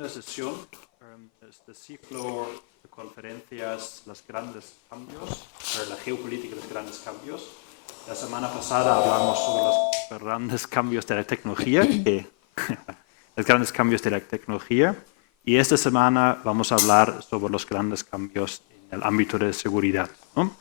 segunda sesión de este ciclo de conferencias, los grandes cambios, la geopolítica de los grandes cambios. La semana pasada hablamos sobre los grandes cambios de la tecnología, los grandes cambios de la tecnología, y esta semana vamos a hablar sobre los grandes cambios en el ámbito de seguridad, ¿no?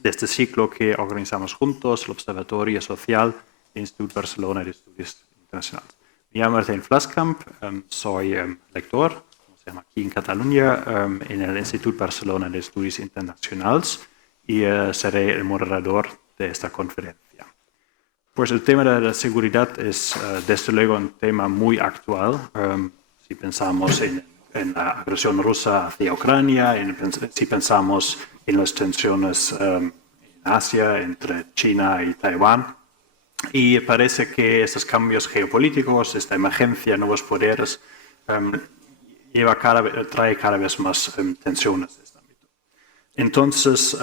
De este ciclo que organizamos juntos, el Observatorio Social del Instituto Barcelona de Estudios Internacionales. Me llamo Martín Flaskamp, soy lector, como se llama aquí en Cataluña, en el Instituto Barcelona de Estudios Internacionales y seré el moderador de esta conferencia. Pues el tema de la seguridad es desde luego un tema muy actual. Si pensamos en la agresión rusa hacia Ucrania, si pensamos en las tensiones en Asia entre China y Taiwán. Y parece que estos cambios geopolíticos, esta emergencia de nuevos poderes, trae cada vez más tensiones en este ámbito. Entonces,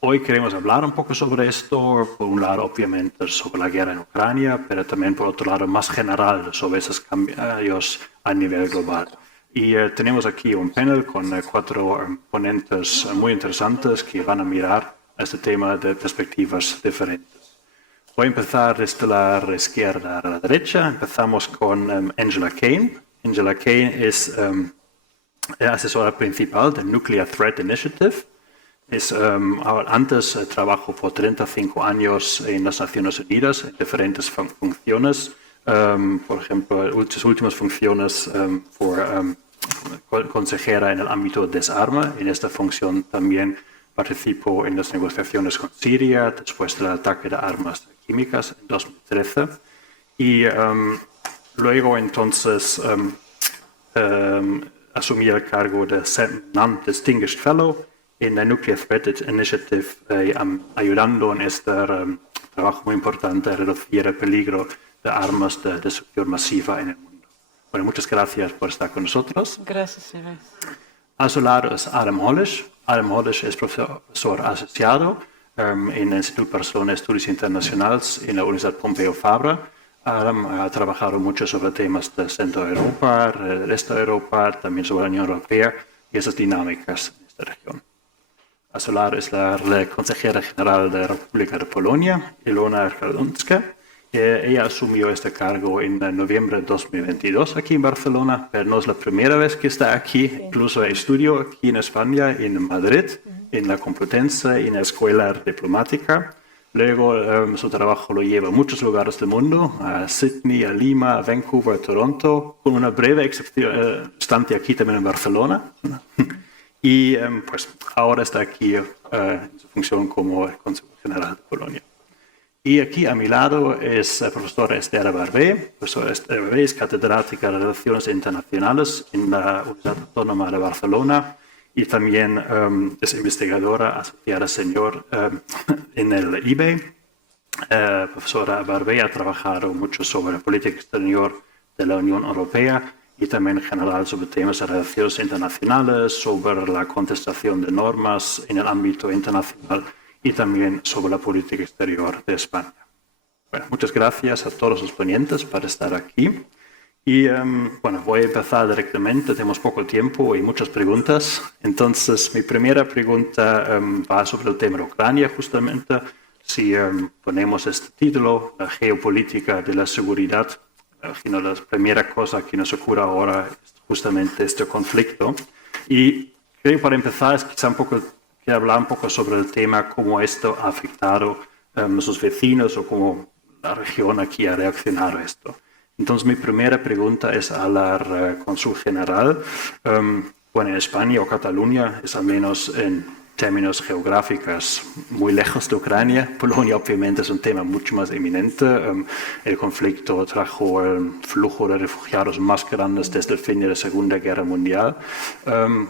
hoy queremos hablar un poco sobre esto, por un lado obviamente sobre la guerra en Ucrania, pero también por otro lado más general sobre esos cambios a nivel global. Y tenemos aquí un panel con 4 ponentes muy interesantes que van a mirar este tema de perspectivas diferentes. Voy a empezar desde la izquierda a la derecha. Empezamos con Angela Kane. Angela Kane es asesora principal del Nuclear Threat Initiative. Antes trabajó por 35 años en las Naciones Unidas en diferentes funciones. Por ejemplo, sus últimas funciones consejera en el ámbito de desarme. En esta función también participó en las negociaciones con Siria después del ataque de armas químicas en 2013. Y luego entonces asumió el cargo de Non-Distinguished Fellow en la Nuclear Threat Initiative, ayudando en este trabajo muy importante a reducir el peligro de armas de destrucción masiva en el mundo. Bueno, muchas gracias por estar con nosotros. Gracias, Eva. A su lado es Adam Holesch. Adam Holesch es profesor asociado en el Instituto Barcelona de Estudios Internacionales en la Universitat Pompeu Fabra. Adam ha trabajado mucho sobre temas del centro de Europa, del este de Europa, también sobre la Unión Europea y esas dinámicas en esta región. A su lado es la consejera general de la República de Polonia, Ilona Radunska. Ella asumió este cargo en noviembre de 2022 aquí en Barcelona, pero no es la primera vez que está aquí. Incluso estudió aquí en España, en Madrid, en la Complutense y en la Escuela Diplomática. Luego su trabajo lo lleva a muchos lugares del mundo, a Sydney, a Lima, a Vancouver, a Toronto, con una breve estancia aquí también en Barcelona. Y pues ahora está aquí en su función como consejero general de Polonia. Y aquí a mi lado es la profesora Esther Barbé. Profesora Esther Barbé es catedrática de Relaciones Internacionales en la Universidad Autónoma de Barcelona y también es investigadora asociada senior en el IBE. Profesora Barbé ha trabajado mucho sobre política exterior de la Unión Europea y también en general sobre temas de relaciones internacionales, sobre la contestación de normas en el ámbito internacional y también sobre la política exterior de España. Bueno, muchas gracias a todos los ponentes por estar aquí. Y bueno, voy a empezar directamente, tenemos poco tiempo y muchas preguntas. Entonces, mi primera pregunta va sobre el tema de Ucrania, justamente. Si ponemos este título, la geopolítica de la seguridad, la primera cosa que nos ocurre ahora es justamente este conflicto. Y creo que para empezar es quizá quiero hablar un poco sobre el tema, cómo esto ha afectado a sus vecinos o cómo la región aquí ha reaccionado a esto. Entonces, mi primera pregunta es a la cónsul general. Bueno, en España o Cataluña es al menos en términos geográficos muy lejos de Ucrania. Polonia obviamente es un tema mucho más eminente. El conflicto trajo el flujo de refugiados más grandes desde el fin de la Segunda Guerra Mundial.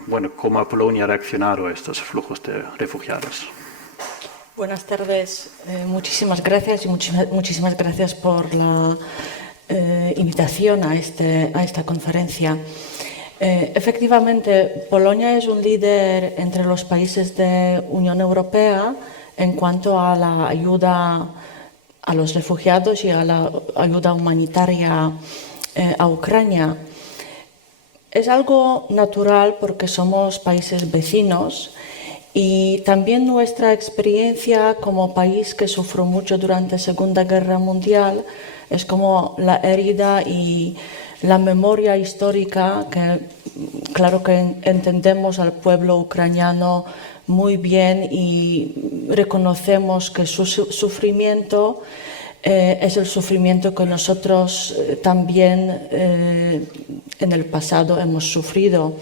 Bueno, ¿cómo ha Polonia reaccionado a estos flujos de refugiados? Buenas tardes, muchísimas gracias y muchísimas gracias por la invitación a esta conferencia. Efectivamente, Polonia es un líder entre los países de Unión Europea en cuanto a la ayuda a los refugiados y a la ayuda humanitaria a Ucrania. es algo natural porque somos países vecinos y también nuestra experiencia como país que sufrió mucho durante la Segunda Guerra Mundial es como la herida y la memoria histórica que claro que entendemos al pueblo ucraniano muy bien y reconocemos que su sufrimiento es el sufrimiento que nosotros también en el pasado hemos sufrido.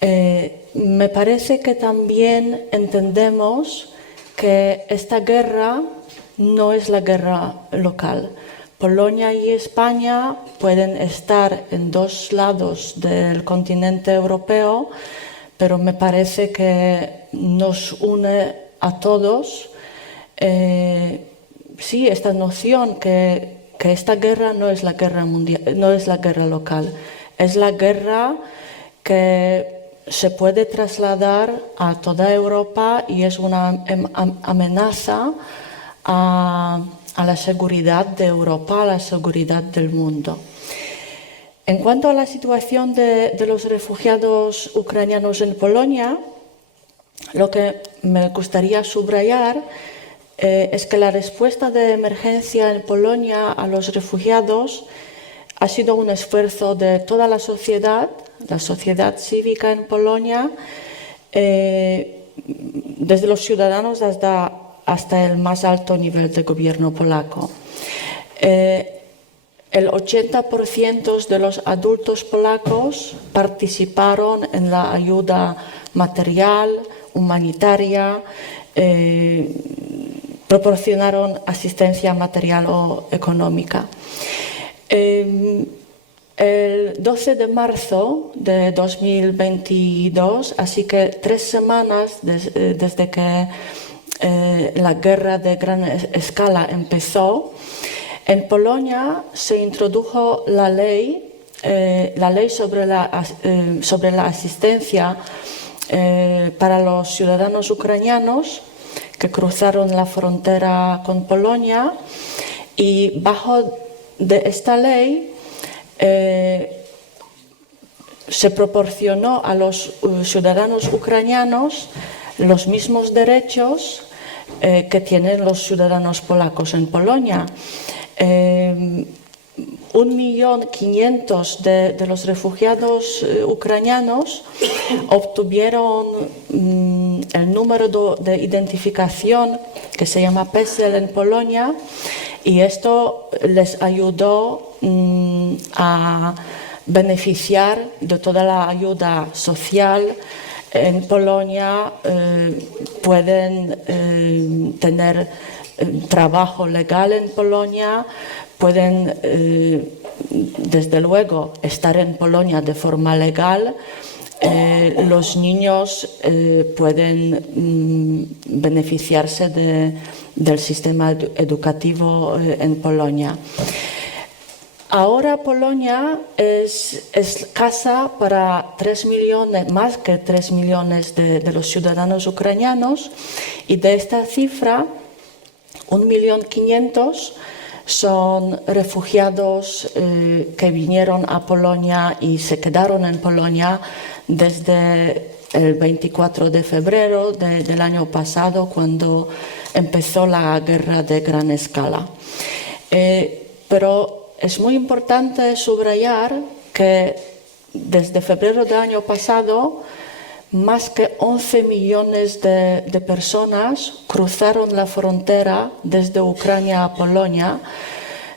Me parece que también entendemos que esta guerra no es la guerra local. Polonia y España pueden estar en dos lados del continente europeo, pero me parece que nos une a todos sí, esta noción que esta guerra no es la guerra mundial, no es la guerra local, es la guerra que se puede trasladar a toda Europa y es una amenaza a la seguridad de Europa, a la seguridad del mundo. En cuanto a la situación de los refugiados ucranianos en Polonia, lo que me gustaría subrayar es que la respuesta de emergencia en Polonia a los refugiados ha sido un esfuerzo de toda la sociedad cívica en Polonia, desde los ciudadanos hasta el más alto nivel de gobierno polaco. El 80% de los adultos polacos participaron en la ayuda material, humanitaria, proporcionaron asistencia material o económica. El 12 de marzo de 2022, así que 3 semanas desde que la guerra de gran escala empezó, en Polonia se introdujo la ley sobre la asistencia para los ciudadanos ucranianos que cruzaron la frontera con Polonia, y bajo de esta ley se proporcionó a los ciudadanos ucranianos los mismos derechos que tienen los ciudadanos polacos en Polonia. 1.500.000 de los refugiados ucranianos obtuvieron el número de identificación que se llama PESEL en Polonia, y esto les ayudó a beneficiar de toda la ayuda social. En Polonia pueden tener trabajo legal en Polonia, pueden desde luego estar en Polonia de forma legal. Los niños pueden beneficiarse del sistema educativo en Polonia. Ahora Polonia es casa para 3 millones, más que 3 millones de los ciudadanos ucranianos, y de esta cifra 1.500.000 son refugiados que vinieron a Polonia y se quedaron en Polonia desde el 24 de febrero del año pasado, cuando empezó la guerra de gran escala. Pero es muy importante subrayar que desde febrero del año pasado más que 11 millones de personas cruzaron la frontera desde Ucrania a Polonia.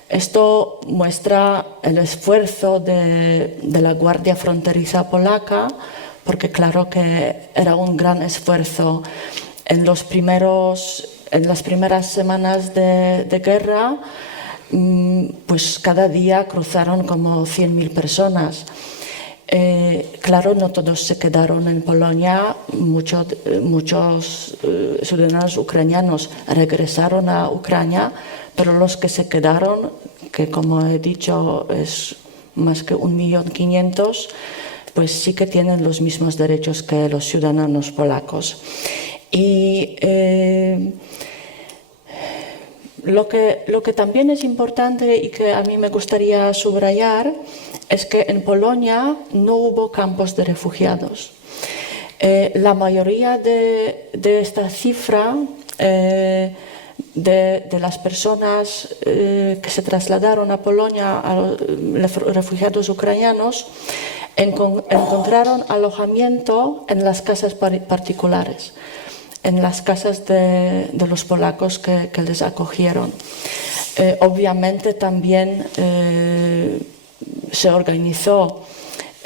Esto muestra el esfuerzo de la Guardia Fronteriza polaca, porque claro que era un gran esfuerzo. En las primeras semanas de guerra, pues cada día cruzaron como 100.000 personas. Claro, no todos se quedaron en Polonia, muchos ciudadanos ucranianos regresaron a Ucrania, pero los que se quedaron, que como he dicho es más que 1.500.000, pues sí que tienen los mismos derechos que los ciudadanos polacos. Y Lo que también es importante y que a mí me gustaría subrayar es que en Polonia no hubo campos de refugiados. La mayoría de esta cifra de las personas que se trasladaron a Polonia, a los refugiados ucranianos, encontraron alojamiento en las casas particulares, en las casas de los polacos que les acogieron. Obviamente también se organizó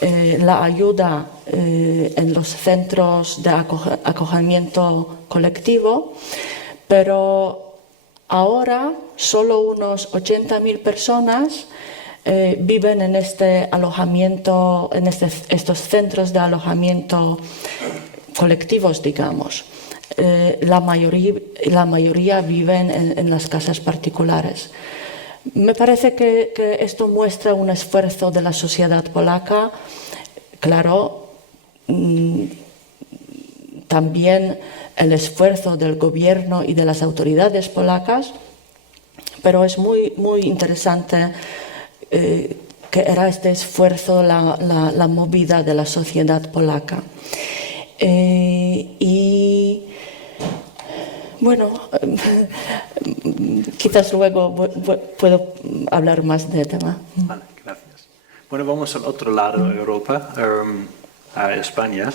la ayuda en los centros de acogimiento colectivo, pero ahora solo unos 80.000 personas viven en este alojamiento, en estos centros de alojamiento colectivos, digamos. La mayoría viven en las casas particulares. Me parece que esto muestra un esfuerzo de la sociedad polaca, claro, también el esfuerzo del gobierno y de las autoridades polacas, pero es muy, muy interesante que era este esfuerzo, la movida de la sociedad polaca. Y bueno, quizás luego puedo hablar más del tema. Vale, gracias. Bueno, vamos al otro lado de Europa, a España.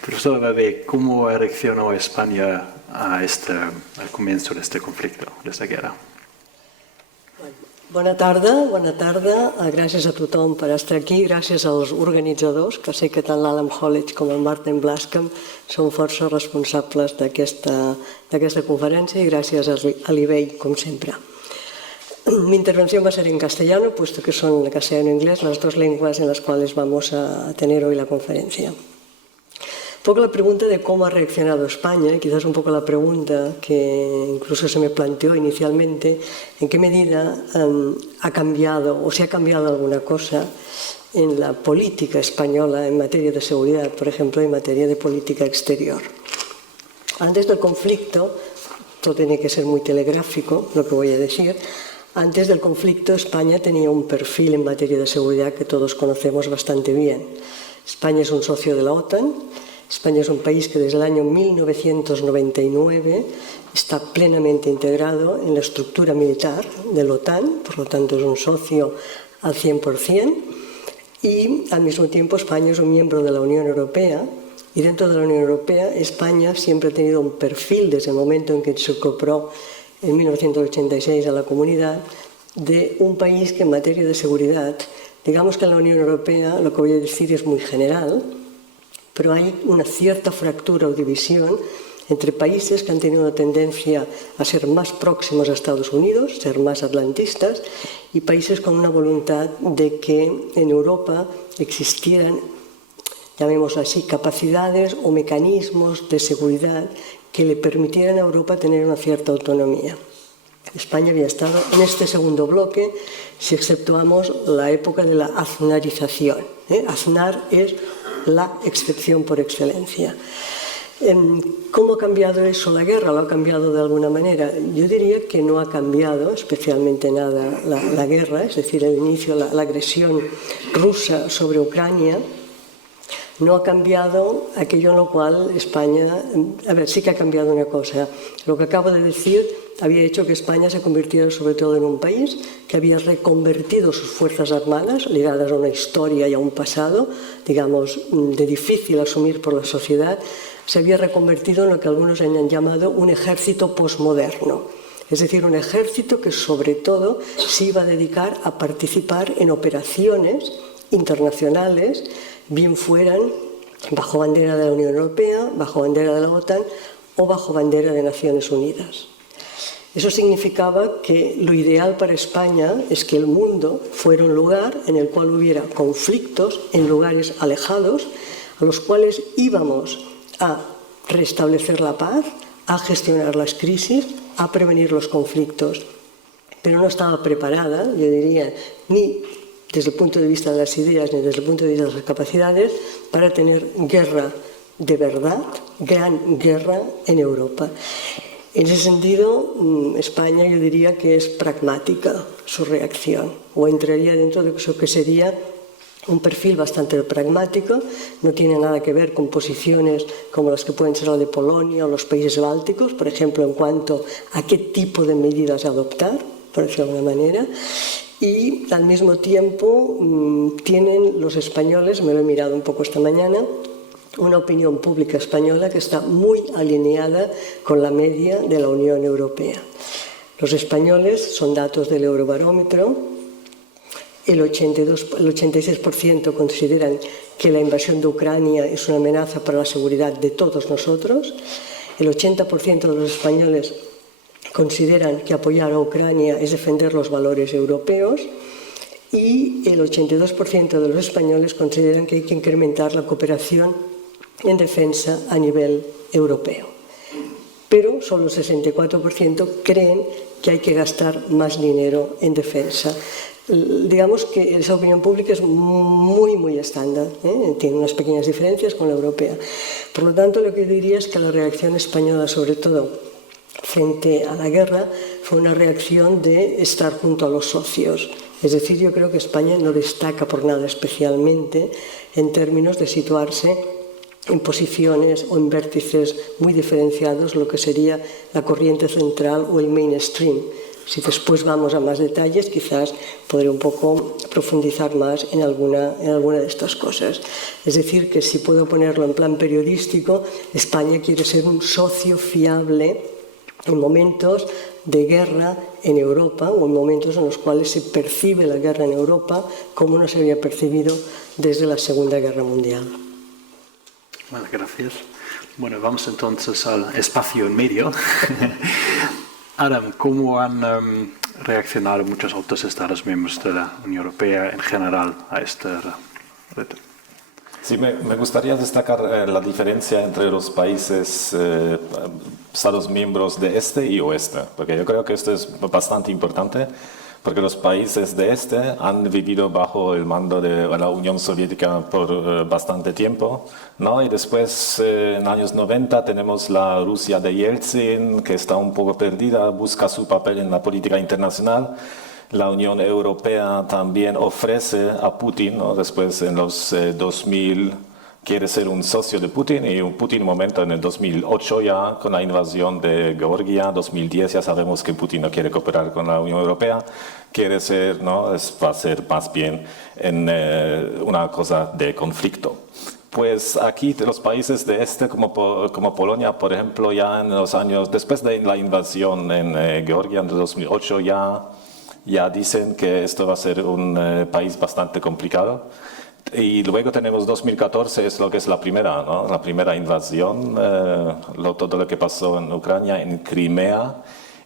Profesor Babé, ¿cómo reaccionó España al comienzo de este conflicto, de esta guerra? Bona tarda. Gràcies a tothom per estar aquí, gràcies als organitzadors, que sé que tant l'Adam Holesch com el Martin Blascam són força responsables d'aquesta conferència, y gràcies a l'IBEI, com sempre. Mi intervención va a ser en castellano, puesto que son castellano e inglés las dos lenguas en las cuales vamos a tener hoy la conferencia. Un poco la pregunta de cómo ha reaccionado España, y quizás un poco la pregunta que incluso se me planteó inicialmente, en qué medida ha cambiado o si ha cambiado alguna cosa en la política española en materia de seguridad, por ejemplo, en materia de política exterior. Antes del conflicto, esto tiene que ser muy telegráfico lo que voy a decir, antes del conflicto España tenía un perfil en materia de seguridad que todos conocemos bastante bien. España es un socio de la OTAN. España es un país que desde el año 1999 está plenamente integrado en la estructura militar de la OTAN, por lo tanto es un socio al 100%, y al mismo tiempo España es un miembro de la Unión Europea, y dentro de la Unión Europea España siempre ha tenido un perfil desde el momento en que se incorporó en 1986 a la comunidad, de un país que en materia de seguridad, digamos que en la Unión Europea, lo que voy a decir es muy general, pero hay una cierta fractura o división entre países que han tenido una tendencia a ser más próximos a Estados Unidos, ser más atlantistas, y países con una voluntad de que en Europa existieran, llamémoslo así, capacidades o mecanismos de seguridad que le permitieran a Europa tener una cierta autonomía. España había estado en este segundo bloque si exceptuamos la época de la aznarización. Aznar es la excepción por excelencia. ¿Cómo ha cambiado eso la guerra? ¿Lo ha cambiado de alguna manera? Yo diría que no ha cambiado especialmente nada la guerra, es decir, el inicio, la agresión rusa sobre Ucrania. No ha cambiado aquello en lo cual España... A ver, sí que ha cambiado una cosa. Lo que acabo de decir había hecho que España se convirtiera sobre todo en un país que había reconvertido sus fuerzas armadas, ligadas a una historia y a un pasado, digamos, de difícil asumir por la sociedad, se había reconvertido en lo que algunos han llamado un ejército posmoderno. Es decir, un ejército que sobre todo se iba a dedicar a participar en operaciones internacionales, bien fueran bajo bandera de la Unión Europea, bajo bandera de la OTAN o bajo bandera de Naciones Unidas. Eso significaba que lo ideal para España es que el mundo fuera un lugar en el cual hubiera conflictos en lugares alejados, a los cuales íbamos a restablecer la paz, a gestionar las crisis, a prevenir los conflictos. Pero no estaba preparada, yo diría, ni desde el punto de vista de las ideas ni desde el punto de vista de las capacidades, para tener guerra de verdad, gran guerra en Europa. En ese sentido, España yo diría que es pragmática su reacción, o entraría dentro de eso que sería un perfil bastante pragmático, no tiene nada que ver con posiciones como las que pueden ser la de Polonia o los países bálticos, por ejemplo, en cuanto a qué tipo de medidas adoptar, por decirlo de alguna manera, y al mismo tiempo tienen los españoles, me lo he mirado un poco esta mañana, una opinión pública española que está muy alineada con la media de la Unión Europea. Los españoles, son datos del Eurobarómetro, el 86% consideran que la invasión de Ucrania es una amenaza para la seguridad de todos nosotros, el 80% de los españoles consideran que apoyar a Ucrania es defender los valores europeos y el 82% de los españoles consideran que hay que incrementar la cooperación en defensa a nivel europeo. Pero solo el 64% creen que hay que gastar más dinero en defensa. Digamos que esa opinión pública es muy estándar, tiene unas pequeñas diferencias con la europea. Por lo tanto, lo que diría es que la reacción española, sobre todo frente a la guerra, fue una reacción de estar junto a los socios. Es decir, yo creo que España no destaca por nada especialmente en términos de situarse en posiciones o en vértices muy diferenciados, lo que sería la corriente central o el mainstream. Si después vamos a más detalles, quizás podré un poco profundizar más en alguna de estas cosas. Es decir, que si puedo ponerlo en plan periodístico, España quiere ser un socio fiable en momentos de guerra en Europa o en momentos en los cuales se percibe la guerra en Europa como no se había percibido desde la Segunda Guerra Mundial. Bueno, gracias. Bueno, vamos entonces al espacio en medio. Adam, ¿cómo han reaccionado muchos otros Estados miembros de la Unión Europea en general a este reto? Sí, me gustaría destacar la diferencia entre los países, Estados miembros de este y oeste, porque yo creo que esto es bastante importante, porque los países de este han vivido bajo el mando de la Unión Soviética por bastante tiempo, ¿no? Y después, en los años 90, tenemos la Rusia de Yeltsin, que está un poco perdida, busca su papel en la política internacional. La Unión Europea también ofrece a Putin, ¿no? Después en los 2000 quiere ser un socio de Putin, y Putin un momento en el 2008 ya con la invasión de Georgia, 2010 ya sabemos que Putin no quiere cooperar con la Unión Europea, quiere ser, ¿no? Va a ser más bien en una cosa de conflicto. Pues aquí los países de este, como Polonia, por ejemplo, ya en los años, después de la invasión en Georgia en 2008, ya dicen que esto va a ser un país bastante complicado. Y luego tenemos 2014, es lo que es la primera, ¿no? La primera invasión, todo lo que pasó en Ucrania, en Crimea.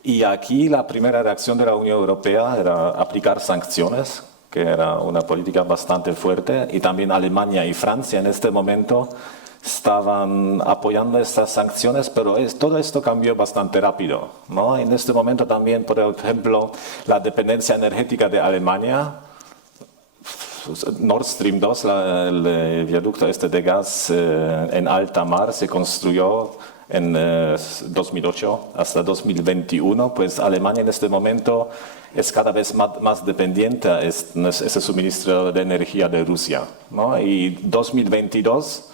Y aquí la primera reacción de la Unión Europea era aplicar sanciones, que era una política bastante fuerte. Y también Alemania y Francia en este momento estaban apoyando estas sanciones, pero todo esto cambió bastante rápido, ¿no? En este momento también, por ejemplo, la dependencia energética de Alemania, Nord Stream 2, el viaducto de gas en alta mar, se construyó en 2008 hasta 2021, pues Alemania en este momento es cada vez más dependiente de ese suministro de energía de Rusia, ¿no? Y 2022,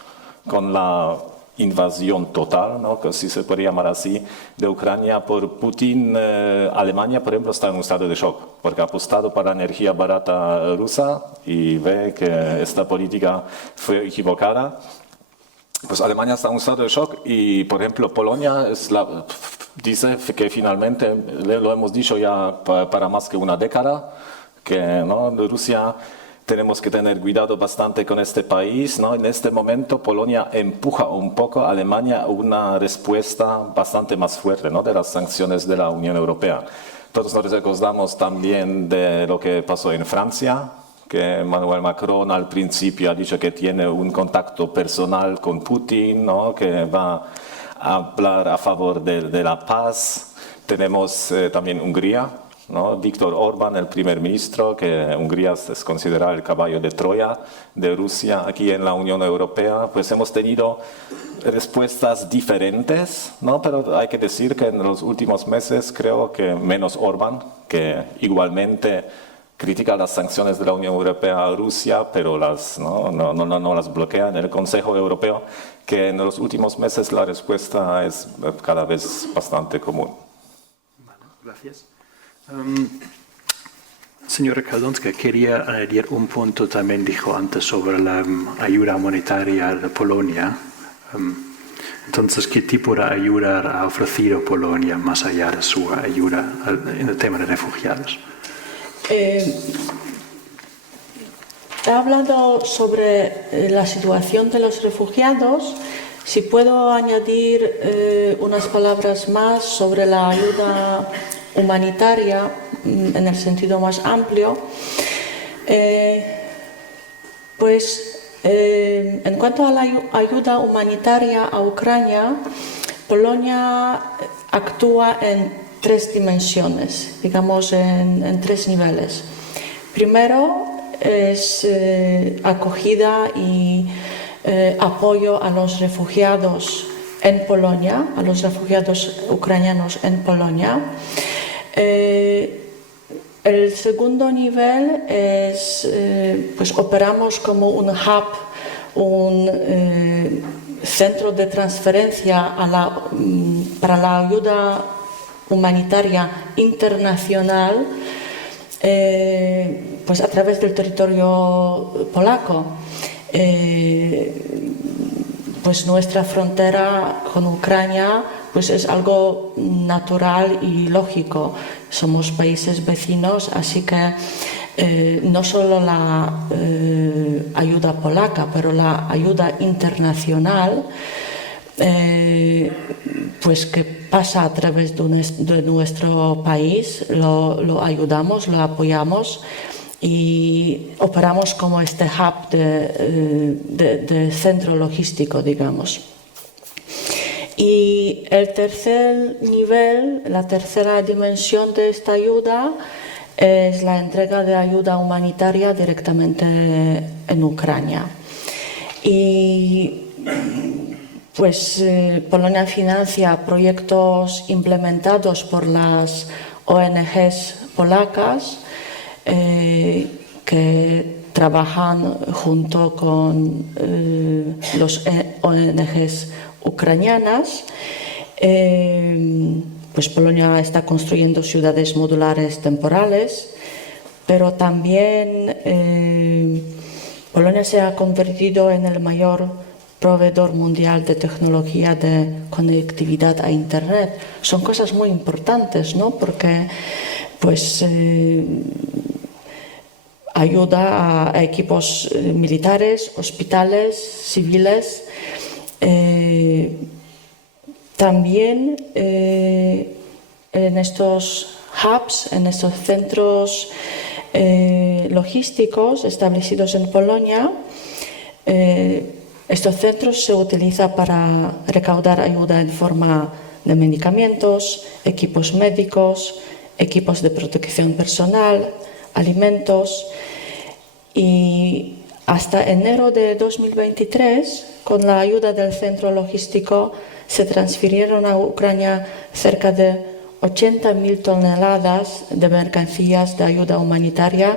con la invasión total, ¿no? Que si se puede llamar así, de Ucrania por Putin, Alemania, por ejemplo, está en un estado de shock, porque ha apostado para la energía barata rusa y ve que esta política fue equivocada. Pues Alemania está en un estado de shock y, por ejemplo, Polonia dice que finalmente, lo hemos dicho ya para más que una década, que, ¿no? Rusia, tenemos que tener cuidado bastante con este país, ¿no? En este momento Polonia empuja un poco a Alemania a una respuesta bastante más fuerte, ¿no? De las sanciones de la Unión Europea. Todos nos recordamos también de lo que pasó en Francia, que Emmanuel Macron al principio ha dicho que tiene un contacto personal con Putin, ¿no? Que va a hablar a favor de la paz. Tenemos también Hungría, ¿no? Viktor Orbán, el primer ministro, que Hungría es considerado el caballo de Troya de Rusia aquí en la Unión Europea, pues hemos tenido respuestas diferentes, ¿no? Pero hay que decir que en los últimos meses creo que menos Orbán, que igualmente critica las sanciones de la Unión Europea a Rusia, pero no las bloquea en el Consejo Europeo, que en los últimos meses la respuesta es cada vez bastante común. Vale, gracias. Señora Kaldonska, quería añadir un punto, también dijo antes sobre la ayuda humanitaria de Polonia. Entonces, ¿qué tipo de ayuda ha ofrecido Polonia más allá de su ayuda en el tema de refugiados? He hablado sobre la situación de los refugiados. Si puedo añadir unas palabras más sobre la ayuda humanitaria en el sentido más amplio, en cuanto a la ayuda humanitaria a Ucrania, Polonia actúa en tres dimensiones, digamos en tres niveles. Primero es acogida y apoyo a los refugiados en Polonia, a los refugiados ucranianos en Polonia. El segundo nivel es, operamos como un hub, un centro de transferencia para la ayuda humanitaria internacional, a través del territorio polaco. Nuestra frontera con Ucrania es algo natural y lógico. Somos países vecinos, así que no solo la ayuda polaca, pero la ayuda internacional, que pasa a través de nuestro país, lo ayudamos, lo apoyamos y operamos como este hub de centro logístico, digamos. Y el tercer nivel, la tercera dimensión de esta ayuda es la entrega de ayuda humanitaria directamente en Ucrania. Y Polonia financia proyectos implementados por las ONGs polacas que trabajan junto con los ONGs ucranianas. Polonia está construyendo ciudades modulares temporales, pero también Polonia se ha convertido en el mayor proveedor mundial de tecnología de conectividad a Internet. Son cosas muy importantes, ¿no? Porque ayuda a equipos militares, hospitales, civiles. También en estos hubs, en estos centros logísticos establecidos en Polonia, estos centros se utilizan para recaudar ayuda en forma de medicamentos, equipos médicos, equipos de protección personal, alimentos. Y hasta enero de 2023, con la ayuda del centro logístico, se transfirieron a Ucrania cerca de 80.000 toneladas de mercancías de ayuda humanitaria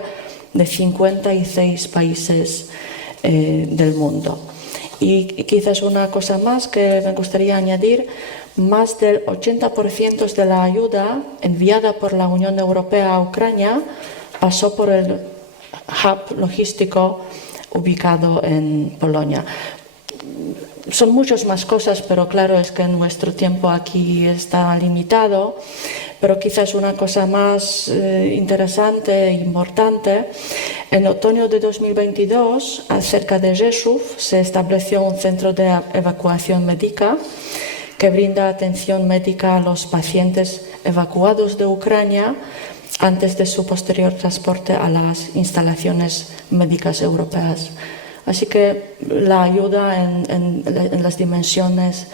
de 56 países del mundo. Y quizás una cosa más que me gustaría añadir: más del 80% de la ayuda enviada por la Unión Europea a Ucrania pasó por el hub logístico ubicado en Polonia. Son muchas más cosas, pero claro, es que nuestro tiempo aquí está limitado. Pero quizás una cosa más interesante e importante: en otoño de 2022, cerca de Rzeszów, se estableció un centro de evacuación médica que brinda atención médica a los pacientes evacuados de Ucrania antes de su posterior transporte a las instalaciones médicas europeas. Así que la ayuda en las dimensiones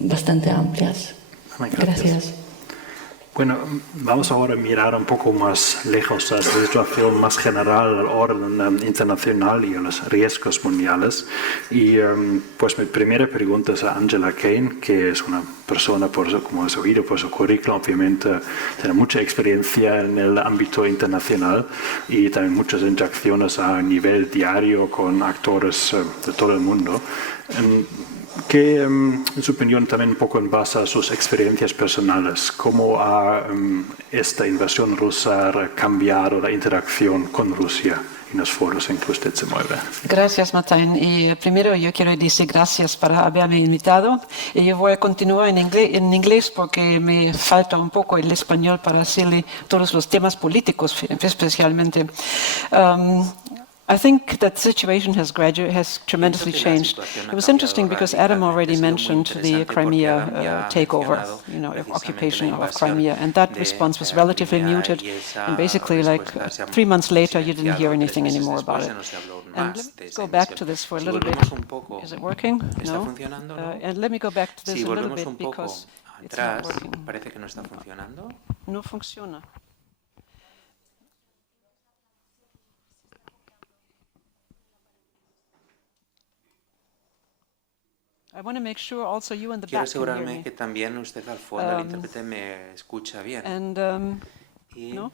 bastante amplias. Gracias. Bueno, vamos ahora a mirar un poco más lejos a la situación más general, al orden internacional y a los riesgos mundiales. Y pues mi primera pregunta es a Angela Kane, que es una persona, como has oído, por su currículum, obviamente tiene mucha experiencia en el ámbito internacional y también muchas interacciones a nivel diario con actores de todo el mundo. Que, en su opinión, también un poco en base a sus experiencias personales, ¿cómo ha esta invasión rusa cambiado la interacción con Rusia en los foros en que usted se mueve? Gracias, Martín. Y primero yo quiero decir gracias por haberme invitado. Y yo voy a continuar en inglés porque me falta un poco el español para decirle todos los temas políticos, especialmente. I think that the situation has tremendously changed. It was interesting because Adam already mentioned the Crimea takeover, occupation of Crimea, and that response was relatively muted. And basically, like 3 months later, you didn't hear anything anymore about it. And let me go back to this for a little bit. Is it working? No. And let me go back to this a little bit because it's not working. No funciona. I want to make sure also you in the back can hear me. Que también usted al fondo, el intérprete, me escucha bien. And, no?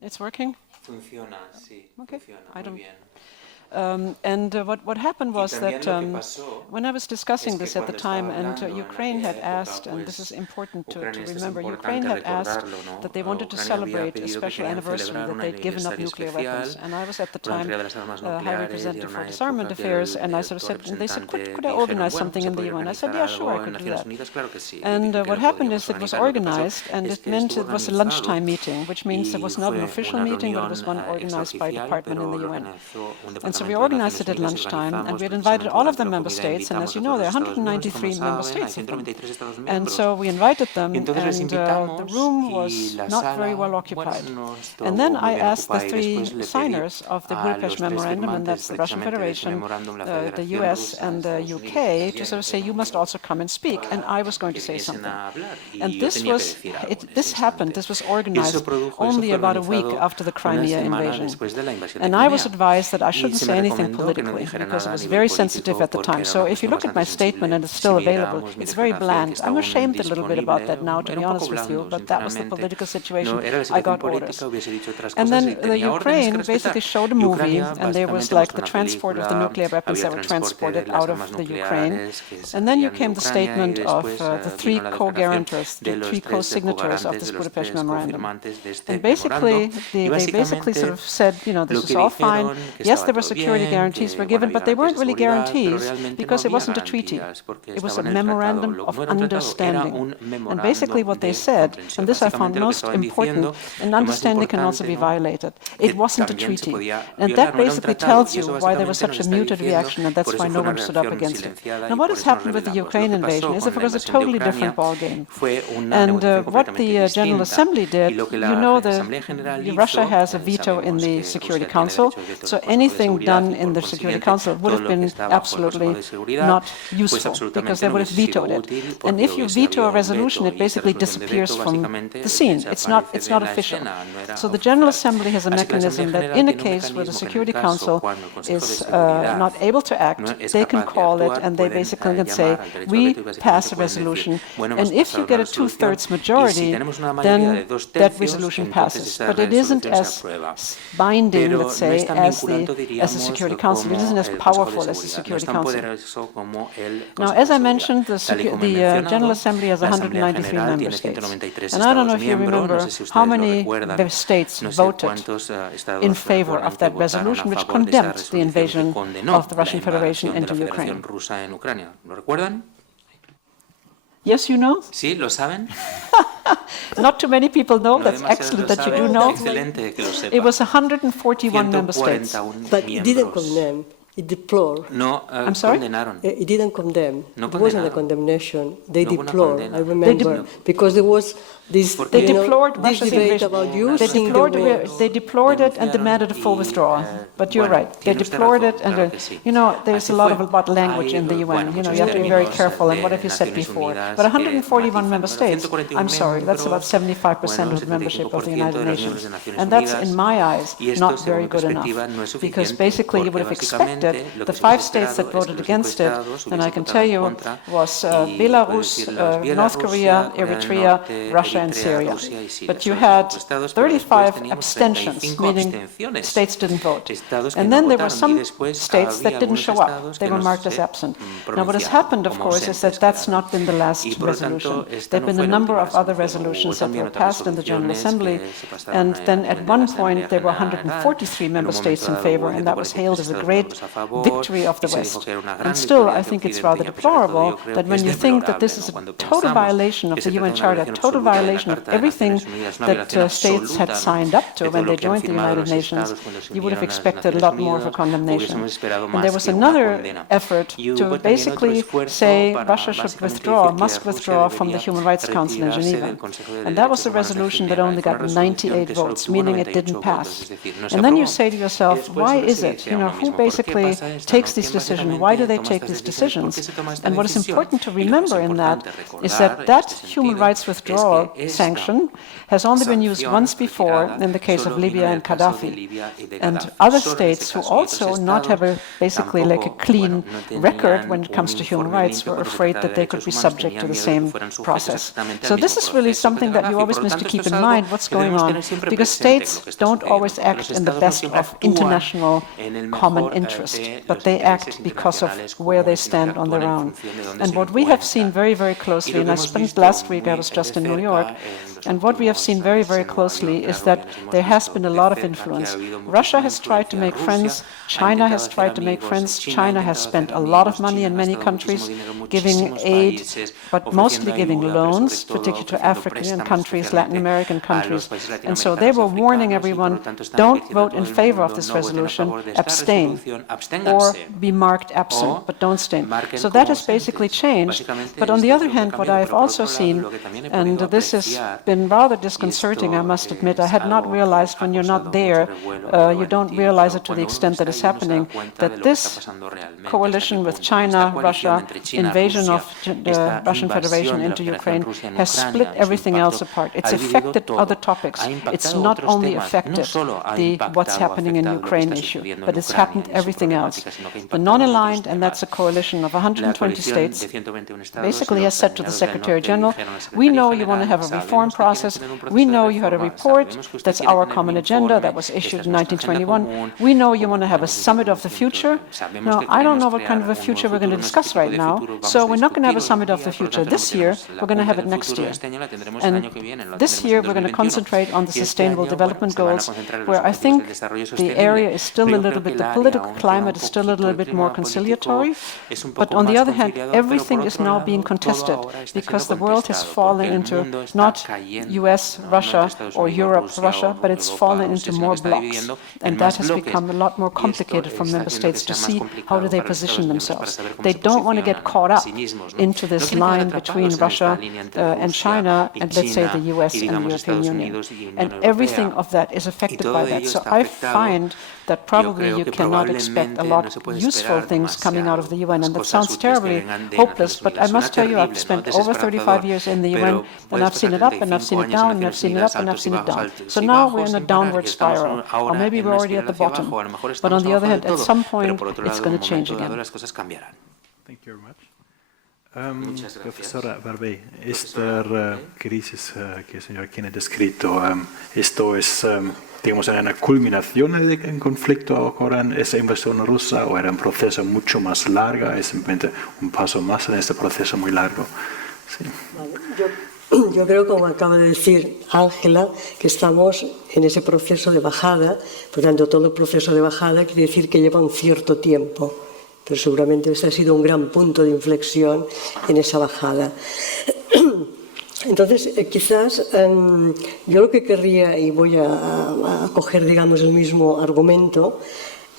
It's working? Funciona, sí. Okay. Funciona muy bien. And what happened was that when I was discussing this at the time, and Ukraine had asked, and this is important to remember, Ukraine had asked that they wanted to celebrate a special anniversary that they'd given up nuclear weapons. And I was at the time High Representative for Disarmament Affairs, and I sort of said, and they said, could I organize something in the UN? I said, yeah, sure, I could do that. And what happened is it was organized, and it meant it was a lunchtime meeting, which means it was not an official meeting, but it was one organized by a department in the UN. And so we organized it at lunchtime, and we had invited all of the member states, and as you know, there are 193 member states of them. And so we invited them, and the room was not very well occupied. And then I asked the 3 signers of the Budapest Memorandum, and that's the Russian Federation, the US, and the UK, to sort of say, you must also come and speak, and I was going to say something. And this was organized only about a week after the Crimea invasion. And I was advised that I shouldn't say anything politically, because it was very sensitive at the time. So if you look at my statement, and it's still available, it's very bland. I'm ashamed a little bit about that now, to be honest with you, but that was the political situation. I got orders. And then the Ukraine basically showed a movie, and there was like the transport of the nuclear weapons that were transported out of the Ukraine. And then came the statement of the 3 co-guarantors, the 3 co-signatories of this Budapest Memorandum. And basically, they basically sort of said, this is all fine. Yes, there were security guarantees were given, but they weren't really guarantees because it wasn't a treaty. It was a memorandum of understanding. And basically what they said, and this I found most important, an understanding can also be violated. It wasn't a treaty. And that basically tells you why there was such a muted reaction, and that's why no one stood up against it. Now what has happened with the Ukraine invasion is that it was a totally different ballgame. And what the General Assembly did, Russia has a veto in the Security Council, so anything done in the Security Council would have been absolutely not useful because they would have vetoed it. And if you veto a resolution, it basically disappears from the scene. It's not official. So the General Assembly has a mechanism that in a case where the Security Council is not able to act, they can call it and they basically can say, we pass a resolution. And if you get a 2/3 majority, then that resolution passes. But it isn't as binding, let's say, as the Security Council. It isn't as powerful as the Security Council. Now, as I mentioned, the General Assembly has 193 member states. And I don't know if you remember how many states voted in favor of that resolution which condemned the invasion of the Russian Federation into Ukraine. Yes, you know? Sí, ¿lo saben? Not too many people know. That's excellent that you do know. It was 141 member states. But didn't condemn. It deplored. No I'm sorry? condenaron. It didn't condemn. No It wasn't a condenaron. condemnation. They No hubo una deplored. condena. I remember because there was this, They deplored this Russia's debate invasion. about They using the words. deplored it and demanded a full withdrawal. But you're right. They deplored it, and there's a lot about language in the UN. You have to be very careful. And what have you said before? But 141 member states. I'm sorry, that's about 75% of the membership of the United Nations, and that's, in my eyes, not very good enough. Because basically, you would have expected the 5 states that voted against it, and I can tell you, was Belarus, North Korea, Eritrea, Russia, and Syria. But you had 35 abstentions, meaning states didn't vote. And then there were some states that didn't show up. They were marked as absent. Now, what has happened, of course, is that that's not been the last resolution. There have been a number of other resolutions that were passed in the General Assembly, and then at one point there were 143 member states in favor, and that was hailed as a great victory of the West. And still, I think it's rather deplorable that when you think that this is a total violation of the UN Charter, a total violation of everything that states had signed up to when they joined the United Nations, you would have expected a lot more of a condemnation. And there was another effort to basically say Russia should withdraw, must withdraw from the Human Rights Council in Geneva. And that was a resolution that only got 98 votes, meaning it didn't pass. And then you say to yourself, why is it? Who basically takes these decisions? Why do they take these decisions? And what is important to remember in that is that that human rights withdrawal sanction has only been used once before in the case of Libya and Gaddafi. And other states who also not have basically like a clean record when it comes to human rights were afraid that they could be subject to the same process. So this is really something that you always need to keep in mind, what's going on, because states don't always act in the best of international common interest, but they act because of where they stand on their own. And what we have seen very, very closely, and I spent last week, I was just in New York, and what we have seen very, very closely is that there has been a lot of influence. Russia has tried to make friends, China has tried to make friends, China has spent a lot of money in many countries, giving aid, but mostly giving loans, particularly to African countries, Latin American countries. And so they were warning everyone, don't vote in favor of this resolution, abstain, or be marked absent, but don't abstain. So that has basically changed. But on the other hand, what I have also seen, and this has been rather disconcerting, I must admit, I had not realized when you're not there, you don't realize it to the extent that it's happening, that this coalition with China, Russia, invasion of the Russian Federation into Ukraine has split everything else apart. It's affected other topics. It's not only affected the what's happening in Ukraine issue, but it's happened everything else. The non-aligned, and that's a coalition of 120 states, basically has said to the Secretary General, we know you want to have a reform process, we know you had a report, that's our common agenda, that was issued in 1921, we know you want to have a summit of the future. Now, I don't know what kind of a future we're going to discuss right now, so we're not going to have a summit of the future this year, we're going to have it next year. And this year we're going to concentrate on the Sustainable Development Goals, where I think the area is still a little bit, the political climate is still a little bit more conciliatory, but on the other hand, everything is now being contested because the world has fallen into not US, Russia, or Europe, Russia, but it's fallen into more blocks. And that has become a lot more complicated for member states to see how do they position themselves. They don't want to get caught up into this line between Russia and China and, let's say, the US and the European Union. And everything of that is affected by that. So I find that probably you cannot expect a lot of useful things coming out of the UN. And that sounds terribly hopeless, but I must tell you, I've spent over 35 years in the UN, and I've seen it up, and I've seen it down, and I've seen it up, and I've seen it down. So now we're in a downward spiral, or maybe we're already at the bottom. But on the other hand, at some point, it's going to change again. Thank you very much. Profesora Barbey, esta crisis que el señor Kane ha descrito, ¿esto es, digamos, una culminación del conflicto ahora en esa invasión rusa o era un proceso mucho más largo? ¿Es simplemente un paso más en este proceso muy largo? Sí. Vale, yo creo, como acaba de decir Ángela, que estamos en ese proceso de bajada, por tanto, todo proceso de bajada quiere decir que lleva un cierto tiempo. Pero seguramente este ha sido un gran punto de inflexión en esa bajada. Entonces, quizás yo lo que querría, y voy a coger, digamos, el mismo argumento,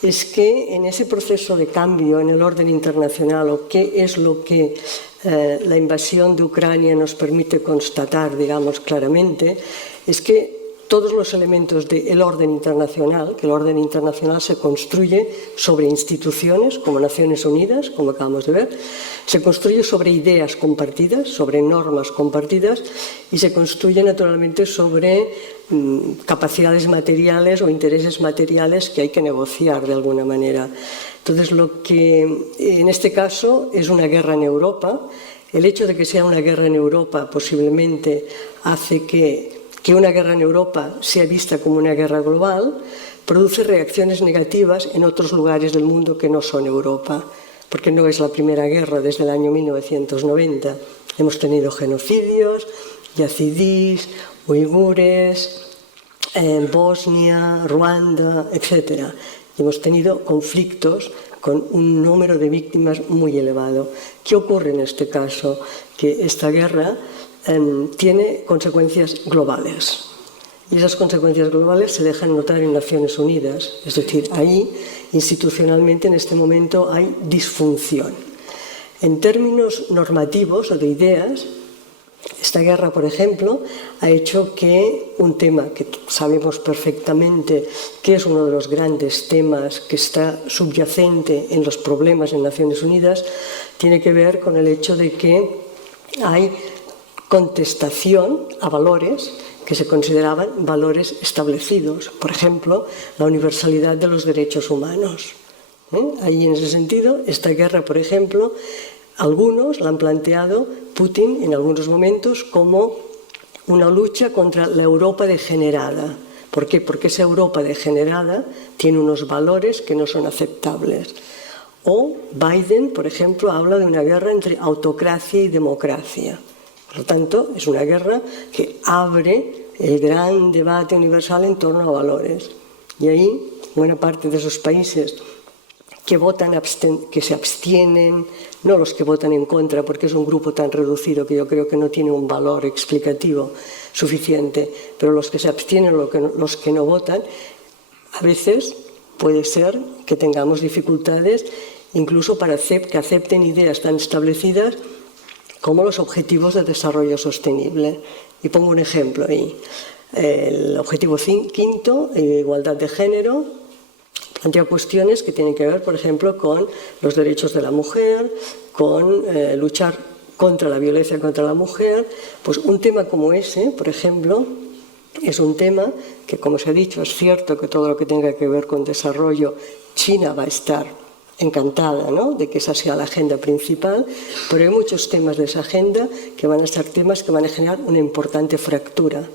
es que en ese proceso de cambio en el orden internacional, o qué es lo que la invasión de Ucrania nos permite constatar, digamos claramente, es que todos los elementos del orden internacional, que el orden internacional se construye sobre instituciones como Naciones Unidas, como acabamos de ver, se construye sobre ideas compartidas, sobre normas compartidas y se construye naturalmente sobre capacidades materiales o intereses materiales que hay que negociar de alguna manera. Entonces, lo que en este caso es una guerra en Europa, el hecho de que sea una guerra en Europa posiblemente hace que una guerra en Europa sea vista como una guerra global, produce reacciones negativas en otros lugares del mundo que no son Europa, porque no es la primera guerra desde el año 1990. Hemos tenido genocidios, yazidíes, uigures, Bosnia, Ruanda, etc. Hemos tenido conflictos con un número de víctimas muy elevado. ¿Qué ocurre en este caso? Que esta guerra tiene consecuencias globales. Y esas consecuencias globales se dejan notar en Naciones Unidas. Es decir, ahí, institucionalmente, en este momento hay disfunción. En términos normativos o de ideas, esta guerra, por ejemplo, ha hecho que un tema que sabemos perfectamente que es uno de los grandes temas que está subyacente en los problemas en Naciones Unidas, tiene que ver con el hecho de que hay contestación a valores que se consideraban valores establecidos. Por ejemplo, la universalidad de los derechos humanos. Ahí, en ese sentido, esta guerra, por ejemplo, algunos la han planteado Putin en algunos momentos como una lucha contra la Europa degenerada. ¿Por qué? Porque esa Europa degenerada tiene unos valores que no son aceptables. O Biden, por ejemplo, habla de una guerra entre autocracia y democracia. Por lo tanto, es una guerra que abre el gran debate universal en torno a valores. Y ahí, buena parte de esos países que votan, que se abstienen, no los que votan en contra, porque es un grupo tan reducido que yo creo que no tiene un valor explicativo suficiente, pero los que se abstienen, los que no votan, a veces puede ser que tengamos dificultades incluso para que acepten ideas tan establecidas como los objetivos de desarrollo sostenible. Y pongo un ejemplo ahí. El objetivo quinto, igualdad de género, plantea cuestiones que tienen que ver, por ejemplo, con los derechos de la mujer, con luchar contra la violencia contra la mujer. Pues un tema como ese, por ejemplo, es un tema que, como se ha dicho, es cierto que todo lo que tenga que ver con desarrollo, China va a estar encantada, ¿no?, de que esa sea la agenda principal, pero hay muchos temas de esa agenda que van a ser temas que van a generar una importante fractura,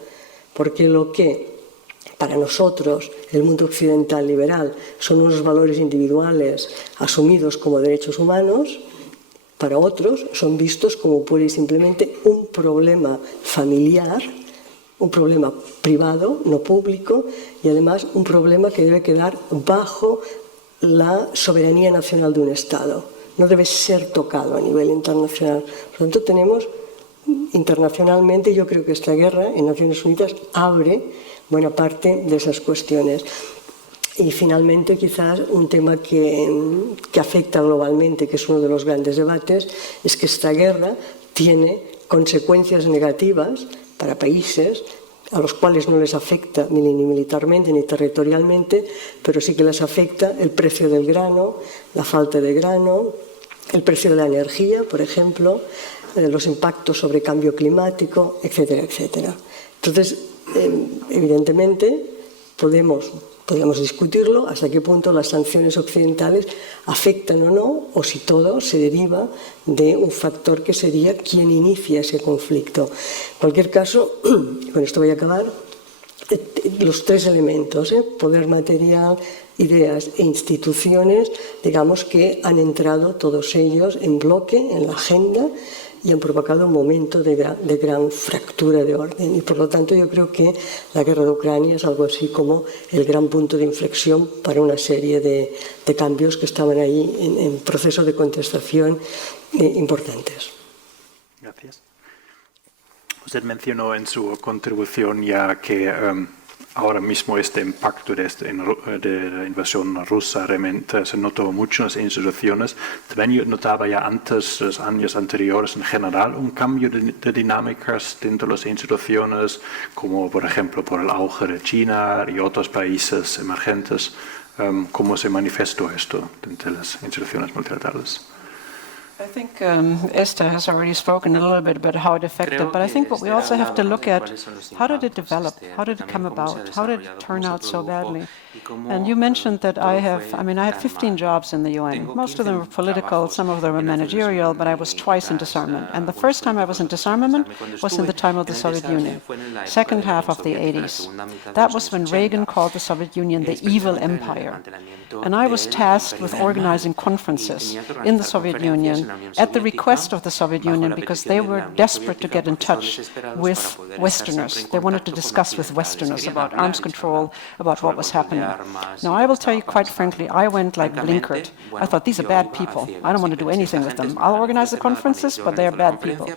porque lo que para nosotros, el mundo occidental liberal, son unos valores individuales asumidos como derechos humanos, para otros son vistos como pura y simplemente un problema familiar, un problema privado, no público, y además un problema que debe quedar bajo la soberanía nacional de un Estado. No debe ser tocado a nivel internacional. Por lo tanto, tenemos internacionalmente, yo creo que esta guerra en Naciones Unidas abre buena parte de esas cuestiones. Y finalmente, quizás un tema que afecta globalmente, que es uno de los grandes debates, es que esta guerra tiene consecuencias negativas para países a los cuales no les afecta ni militarmente ni territorialmente, pero sí que les afecta el precio del grano, la falta de grano, el precio de la energía, por ejemplo, los impactos sobre cambio climático, etcétera, etcétera. Entonces, evidentemente, podemos discutirlo hasta qué punto las sanciones occidentales afectan o no, o si todo se deriva de un factor que sería quien inicia ese conflicto. En cualquier caso, con esto voy a acabar, los tres elementos, poder material, ideas e instituciones, digamos que han entrado todos ellos en bloque en la agenda y han provocado un momento de gran fractura de orden. Y por lo tanto yo creo que la guerra de Ucrania es algo así como el gran punto de inflexión para una serie de cambios que estaban ahí en proceso de contestación importantes. Gracias. Usted mencionó en su contribución ya que ahora mismo este impacto de la invasión rusa realmente se notó mucho en las instituciones. También yo notaba ya antes, los años anteriores en general, un cambio de dinámicas dentro de las instituciones, como por ejemplo por el auge de China y otros países emergentes. ¿Cómo se manifestó esto entre las instituciones multilaterales? I think Esther has already spoken a little bit about how it affected, but I think what we also have to look at, how did it develop? How did it come about? How did it turn out so badly? And you mentioned that I had 15 jobs in the UN. Most of them were political, some of them were managerial, but I was twice in disarmament. And the first time I was in disarmament was in the time of the Soviet Union, second half of the 80s. That was when Reagan called the Soviet Union the evil empire. And I was tasked with organizing conferences in the Soviet Union at the request of the Soviet Union because they were desperate to get in touch with Westerners. They wanted to discuss with Westerners about arms control, about what was happening. Now, I will tell you quite frankly, I went like blinkered. I thought, these are bad people. I don't want to do anything with them. I'll organize the conferences, but they're bad people.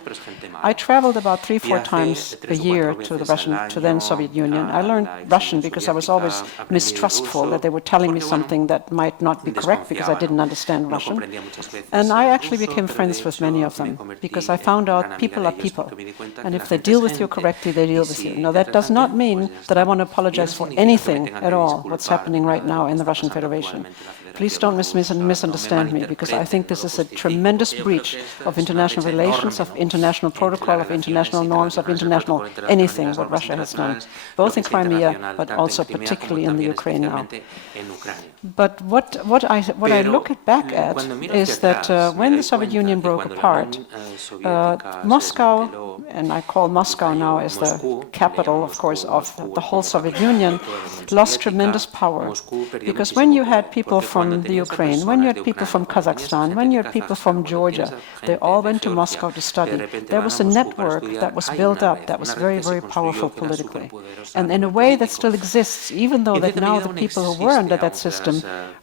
I traveled about 3-4 times a year to the then Soviet Union. I learned Russian because I was always mistrustful that they were telling me something that might not be correct because I didn't understand Russian. And I actually became friends with many of them because I found out people are people. And if they deal with you correctly, they deal with you. Now, that does not mean that I want to apologize for anything at all, what's happening right now in the Russian Federation. Please don't misunderstand me, because I think this is a tremendous breach of international relations, of international protocol, of international norms, of international anything what Russia has done, both in Crimea, but also particularly in the Ukraine now. But what I look back at is that when the Soviet Union broke apart, Moscow, and I call Moscow now as the capital, of course, of the whole Soviet Union, lost tremendous power. Because when you had people from the Ukraine, when you had people from Kazakhstan, when you had people from Georgia, they all went to Moscow to study. There was a network that was built up that was very, very powerful politically. And in a way that still exists, even though that now the people who were under that system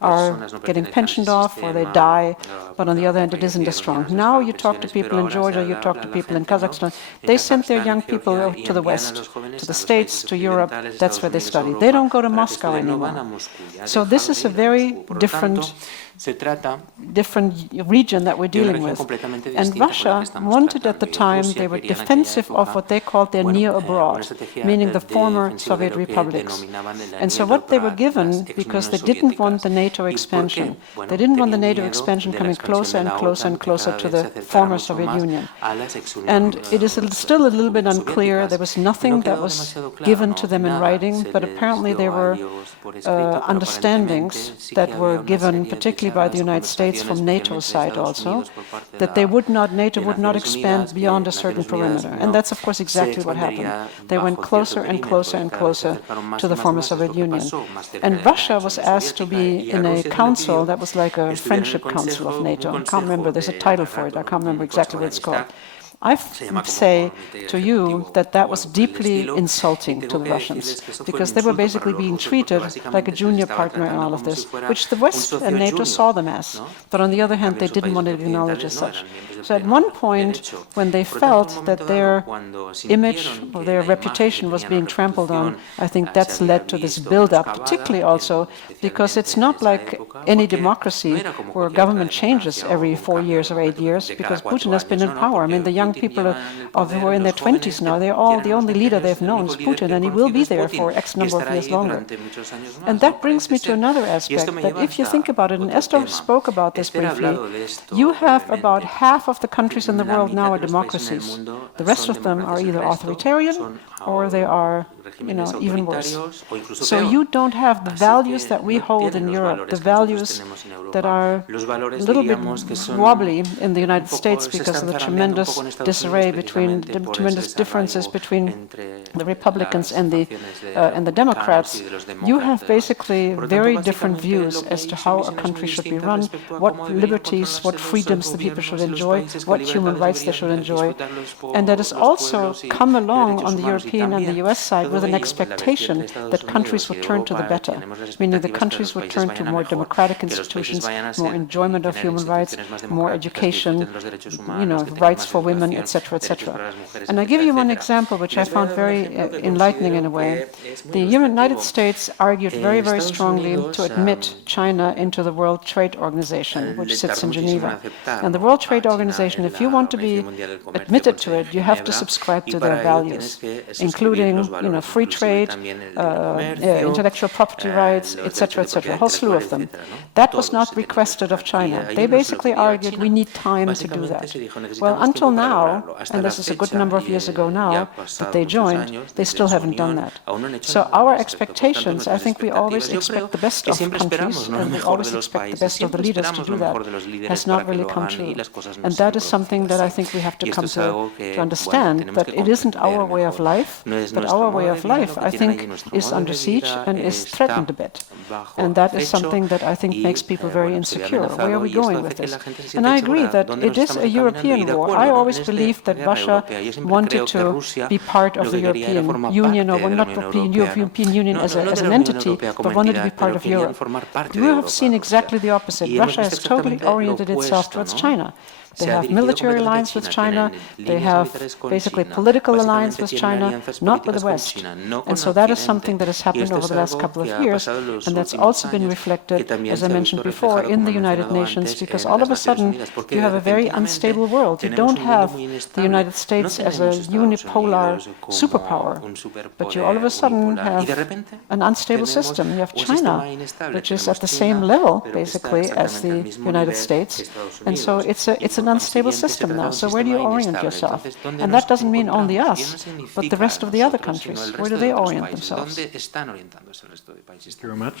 are getting pensioned off or they die, but on the other hand, it isn't as strong. Now you talk to people in Georgia, you talk to people in Kazakhstan, they send their young people to the West, to the States, to Europe, that's where they study. They don't go to Moscow anymore. So this is a very different region that we're dealing with. And Russia wanted at the time, they were defensive of what they called their near abroad, meaning the former Soviet republics. And so what they were given, because they didn't want the NATO expansion, they didn't want the NATO expansion coming closer and closer and closer to the former Soviet Union. And it is still a little bit unclear, there was nothing that was given to them in writing, but apparently there were understandings that were given, particularly by the United States from NATO's side also, that NATO would not expand beyond a certain perimeter. And that's of course exactly what happened. They went closer and closer and closer to the former Soviet Union. And Russia was asked to be in a council that was like a friendship council of NATO. I can't remember, there's a title for it, I can't remember exactly what it's called. I say to you that that was deeply insulting to the Russians, because they were basically being treated like a junior partner in all of this, which the West and NATO saw them as. But on the other hand, they didn't want to acknowledge as such. So at one point, when they felt that their image or their reputation was being trampled on, I think that's led to this build-up, particularly also because it's not like any democracy where government changes every 4 years or 8 years, because Putin has been in power. I mean, the young people who are in their 20s now, they're all, the only leader they've known is Putin, and he will be there for X number of years longer. And that brings me to another aspect, that if you think about it, and Esther spoke about this briefly, you have about half of the countries in the world now are democracies. The rest of them are either authoritarian or they are, even worse. So you don't have the values that we hold in Europe, the values that are a little bit wobbly in the United States because of the tremendous disarray between, the tremendous differences between the Republicans and the Democrats. You have basically very different views as to how a country should be run, what liberties, what freedoms the people should enjoy, what human rights they should enjoy. And that has also come along on the European and the US side with an expectation that countries would turn to the better, meaning the countries would turn to more democratic institutions, more enjoyment of human rights, more education, rights for women, etc., etc. And I give you one example which I found very enlightening in a way. The United States argued very, very strongly to admit China into the World Trade Organization, which sits in Geneva. And the World Trade Organization, if you want to be admitted to it, you have to subscribe to their values, including free trade, intellectual property rights, etc., a whole slew of them. That was not requested of China. They basically argued we need time to do that. Well, until now, and this is a good number of years ago now that they joined, they still haven't done that. So our expectations, I think we always expect the best of countries, and we always expect the best of the leaders to do that, has not really come true. And that is something that I think we have to come to understand, that it isn't our way of life, but our way of life, I think, is under siege and is threatened a bit. And that is something that I think makes people very insecure. Where are we going with this? And I agree that it is a European war. I always believed that Russia wanted to be part of the European Union, or not the European Union as an entity, but wanted to be part of Europe. You have seen exactly the opposite. Russia has totally oriented itself towards China. They have military alliance with China, they have basically political alliance with China, not with the West. And so that is something that has happened over the last couple of years, and that's also been reflected, as I mentioned before, in the United Nations, because all of a sudden you have a very unstable world. You don't have the United States as a unipolar superpower, but you all of a sudden have an unstable system. You have China, which is at the same level, basically, as the United States, and so it's an unstable system now. So where do you orient yourself? And that doesn't mean only us, but the rest of the other countries. Where do they orient themselves? Thank you very much.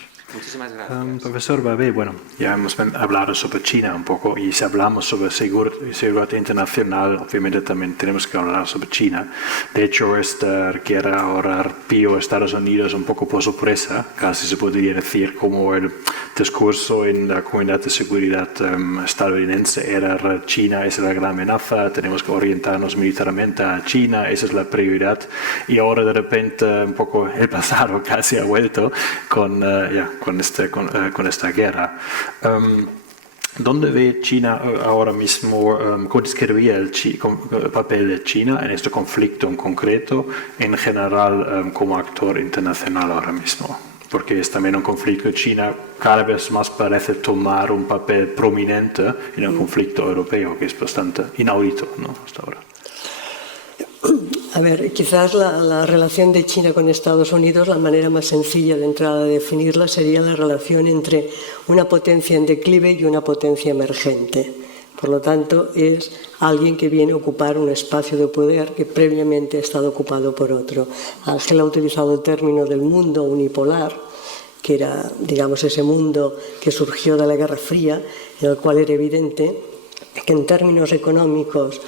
Profesor Babé, bueno, ya hemos hablado sobre China un poco, y si hablamos sobre seguridad internacional, obviamente también tenemos que hablar sobre China. De hecho, esta requiere ahora pío Estados Unidos un poco por sorpresa, casi se podría decir, como el discurso en la comunidad de seguridad estadounidense era China es la gran amenaza, tenemos que orientarnos militarmente a China, esa es la prioridad, y ahora de repente un poco el pasado casi ha vuelto con esta guerra. ¿Dónde ve China ahora mismo, cómo describiría el papel de China en este conflicto en concreto, en general como actor internacional ahora mismo? Porque es también un conflicto. China cada vez más parece tomar un papel prominente en el conflicto europeo, que es bastante inaudito, ¿no? Hasta ahora. A ver, quizás la relación de China con Estados Unidos, la manera más sencilla de entrada de definirla sería la relación entre una potencia en declive y una potencia emergente. Por lo tanto, es alguien que viene a ocupar un espacio de poder que previamente ha estado ocupado por otro. Ángel ha utilizado el término del mundo unipolar, que era, digamos, ese mundo que surgió de la Guerra Fría, en el cual era evidente que en términos económicos,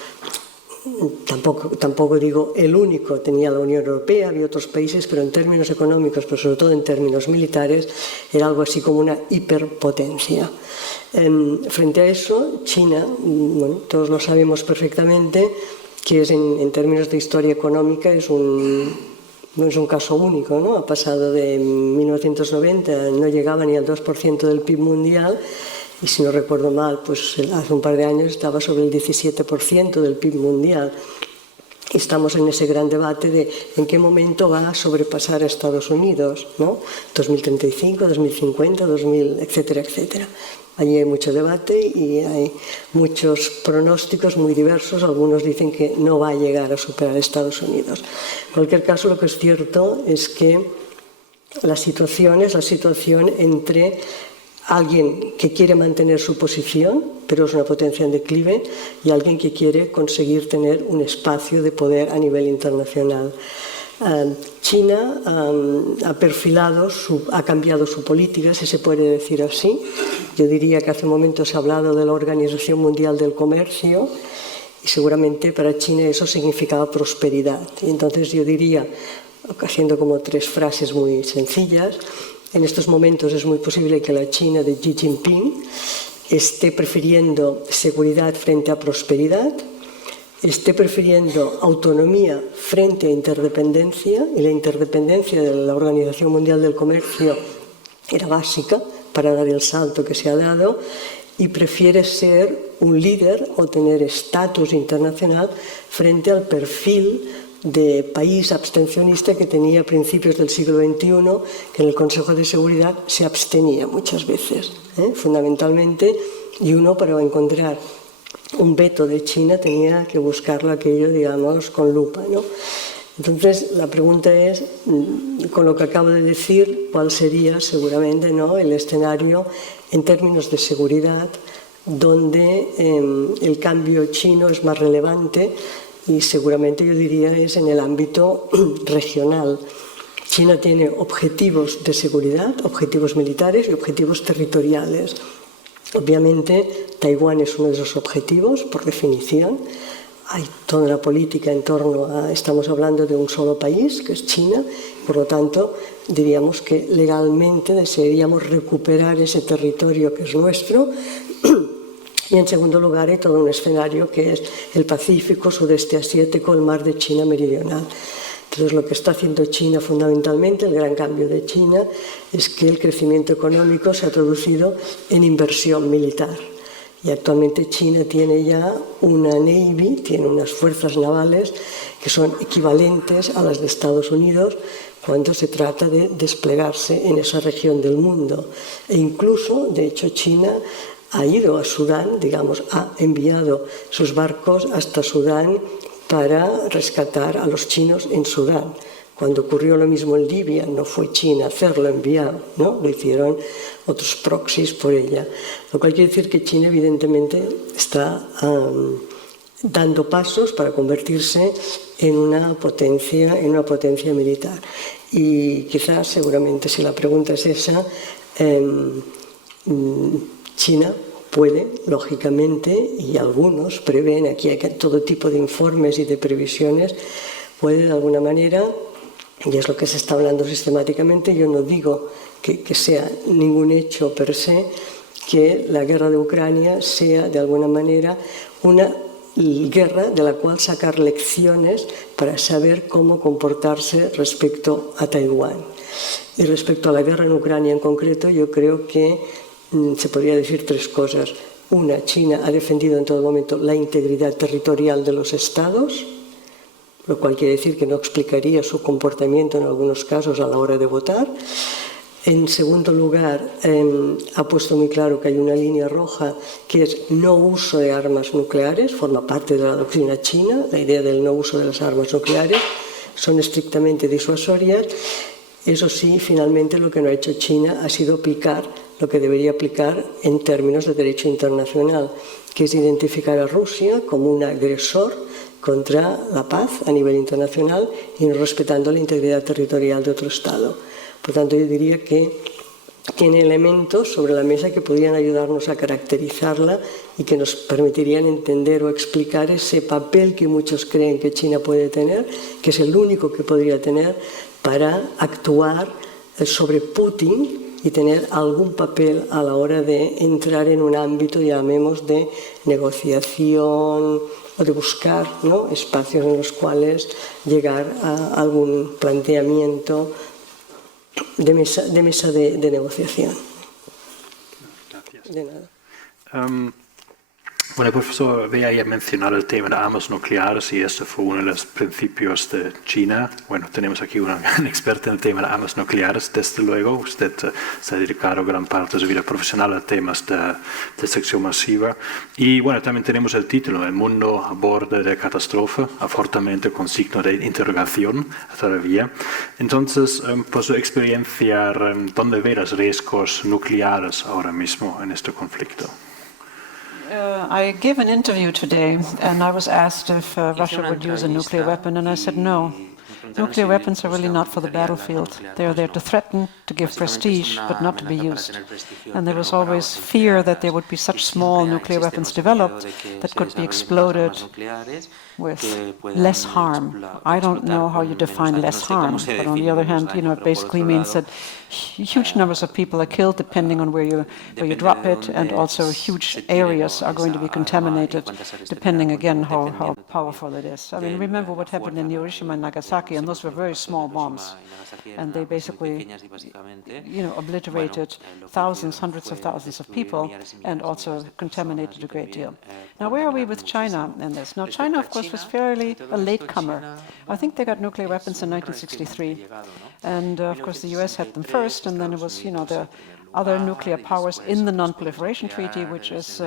tampoco digo el único, tenía la Unión Europea, había otros países, pero en términos económicos, pero sobre todo en términos militares, era algo así como una hiperpotencia. Frente a eso, China, bueno, todos lo sabemos perfectamente, que es en términos de historia económica no es un caso único, ¿no? Ha pasado de 1990, no llegaba ni al 2% del PIB mundial, y si no recuerdo mal, pues hace un par de años estaba sobre el 17% del PIB mundial. Estamos en ese gran debate de en qué momento va a sobrepasar a Estados Unidos, ¿no? 2035, 2050, 2000, etcétera, etcétera. Allí hay mucho debate y hay muchos pronósticos muy diversos. Algunos dicen que no va a llegar a superar a Estados Unidos. En cualquier caso, lo que es cierto es que la situación es la situación entre alguien que quiere mantener su posición, pero es una potencia en declive, y alguien que quiere conseguir tener un espacio de poder a nivel internacional. China ha cambiado su política, si se puede decir así. Yo diría que hace un momento se ha hablado de la Organización Mundial del Comercio, y seguramente para China eso significaba prosperidad. Y entonces yo diría, haciendo como tres frases muy sencillas, en estos momentos es muy posible que la China de Xi Jinping esté prefiriendo seguridad frente a prosperidad, esté prefiriendo autonomía frente a interdependencia, y la interdependencia de la Organización Mundial del Comercio era básica para dar el salto que se ha dado, y prefiere ser un líder o tener estatus internacional frente al perfil de país abstencionista que tenía a principios del siglo XXI, que en el Consejo de Seguridad se abstenía muchas veces, fundamentalmente, y uno para encontrar un veto de China tenía que buscarlo aquello, digamos, con lupa, ¿no? Entonces, la pregunta es, con lo que acabo de decir, ¿cuál sería seguramente, ¿no?, el escenario en términos de seguridad donde el cambio chino es más relevante? Y seguramente yo diría es en el ámbito regional. China tiene objetivos de seguridad, objetivos militares y objetivos territoriales. Obviamente, Taiwán es uno de esos objetivos, por definición. Hay toda una política en torno a, estamos hablando de un solo país, que es China, por lo tanto, diríamos que legalmente desearíamos recuperar ese territorio que es nuestro. Y en segundo lugar hay todo un escenario que es el Pacífico, sudeste asiático, el mar de China meridional. Entonces lo que está haciendo China fundamentalmente, el gran cambio de China, es que el crecimiento económico se ha traducido en inversión militar. Y actualmente China tiene ya una Navy, tiene unas fuerzas navales que son equivalentes a las de Estados Unidos cuando se trata de desplegarse en esa región del mundo. E incluso, de hecho, China ha ido a Sudán, digamos, ha enviado sus barcos hasta Sudán para rescatar a los chinos en Sudán. Cuando ocurrió lo mismo en Libia, no fue China hacerlo, enviar, ¿no? Lo hicieron otros proxies por ella. Lo cual quiere decir que China, evidentemente, está dando pasos para convertirse en una potencia militar. Y quizás, seguramente, si la pregunta es esa, China puede, lógicamente, y algunos prevén, aquí hay todo tipo de informes y de previsiones, puede de alguna manera, y es lo que se está hablando sistemáticamente, yo no digo que sea ningún hecho per se, que la guerra de Ucrania sea de alguna manera una guerra de la cual sacar lecciones para saber cómo comportarse respecto a Taiwán. Y respecto a la guerra en Ucrania en concreto, yo creo que se podría decir tres cosas. Una, China ha defendido en todo momento la integridad territorial de los estados, lo cual quiere decir que no explicaría su comportamiento en algunos casos a la hora de votar. En segundo lugar, ha puesto muy claro que hay una línea roja que es no uso de armas nucleares, forma parte de la doctrina china, la idea del no uso de las armas nucleares, son estrictamente disuasorias. Eso sí, finalmente lo que no ha hecho China ha sido aplicar lo que debería aplicar en términos de derecho internacional, que es identificar a Rusia como un agresor contra la paz a nivel internacional y no respetando la integridad territorial de otro Estado. Por tanto, yo diría que tiene elementos sobre la mesa que podrían ayudarnos a caracterizarla y que nos permitirían entender o explicar ese papel que muchos creen que China puede tener, que es el único que podría tener para actuar sobre Putin y tener algún papel a la hora de entrar en un ámbito, llamemos, de negociación o de buscar, ¿no?, espacios en los cuales llegar a algún planteamiento de mesa de negociación. Gracias. De nada. Bueno, el profesor veía mencionar el tema de armas nucleares y esto fue uno de los principios de China. Bueno, tenemos aquí una gran experta en el tema de armas nucleares, desde luego. Usted se ha dedicado gran parte de su vida profesional a temas de destrucción masiva. Y bueno, también tenemos el título, El mundo a borde de catástrofe, fuertemente con signo de interrogación todavía. Entonces, por su experiencia, ¿dónde ve los riesgos nucleares ahora mismo en este conflicto? I gave an interview today, and I was asked if Russia would use a nuclear weapon, and I said no. Nuclear weapons are really not for the battlefield. They are there to threaten, to give prestige, but not to be used. And there was always fear that there would be such small nuclear weapons developed that could be exploded with less harm. I don't know how you define less harm, but on the other hand, it basically means that huge numbers of people are killed depending on where you drop it, and also huge areas are going to be contaminated depending again how powerful it is. I mean, remember what happened in Hiroshima and Nagasaki. Nagasaki, and those were very small bombs. And they basically, obliterated thousands, hundreds of thousands of people, and also contaminated a great deal. Now, where are we with China in this? Now, China, of course, was fairly a latecomer. I think they got nuclear weapons in 1963. And, of course, the US had them first, and then it was, the other nuclear powers in the Non-Proliferation Treaty, which is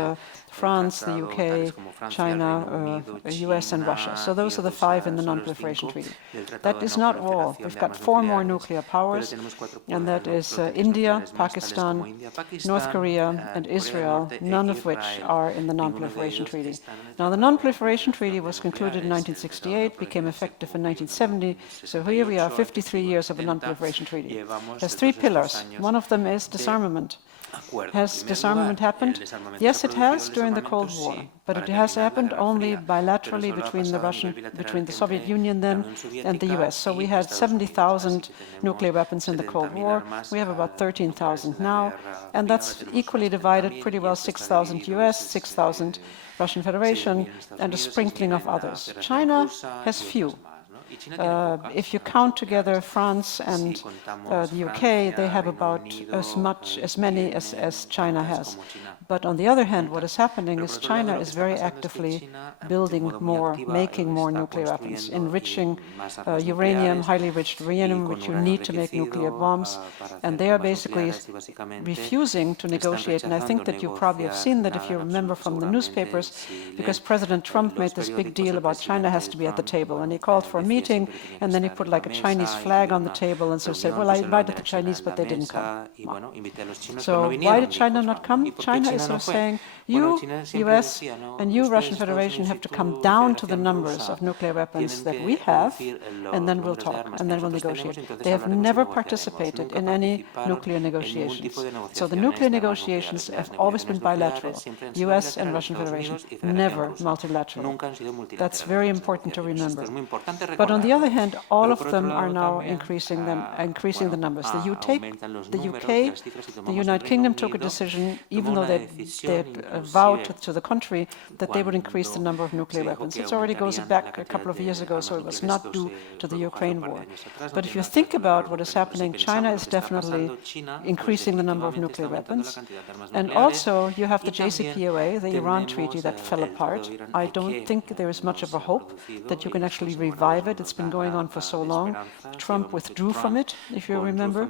France, the UK, China, US, and Russia. So those are the 5 in the Non-Proliferation Treaty. That is not all. We've got 4 more nuclear powers, and that is India, Pakistan, North Korea, and Israel, none of which are in the Non-Proliferation Treaty. Now, the Non-Proliferation Treaty was concluded in 1968, became effective in 1970, so here we are, 53 years of a Non-Proliferation Treaty. It has 3 pillars. One of them is disarmament. Has disarmament happened? Yes, it has during the Cold War, but it has happened only bilaterally between the Soviet Union then and the US. So we had 70,000 nuclear weapons in the Cold War. We have about 13,000 now, and that's equally divided, pretty well 6,000 US, 6,000 Russian Federation, and a sprinkling of others. China has few. If you count together France and the UK, they have about as many as China has. But on the other hand, what is happening is China is very actively building more, making more nuclear weapons, enriching uranium, highly enriched uranium, which you need to make nuclear bombs. And they are basically refusing to negotiate. And I think that you probably have seen that if you remember from the newspapers, because President Trump made this big deal about China has to be at the table. And he called for a meeting, and then he put like a Chinese flag on the table and so said, well, I invited the Chinese, but they didn't come. So why did China not come? China is sort of saying, you, US, and you, Russian Federation, have to come down to the numbers of nuclear weapons that we have, and then we'll talk, and then we'll negotiate. They have never participated in any nuclear negotiations. So the nuclear negotiations have always been bilateral, US and Russian Federation, never multilateral. That's very important to remember. But on the other hand, all of them are now increasing the numbers. The UK, the United Kingdom took a decision, even though they had vowed to the country that they would increase the number of nuclear weapons. It already goes back a couple of years ago, so it was not due to the Ukraine war. But if you think about what is happening, China is definitely increasing the number of nuclear weapons. And also, you have the JCPOA, the Iran treaty that fell apart. I don't think there is much of a hope that you can actually revive it. It's been going on for so long. Trump withdrew from it, if you remember.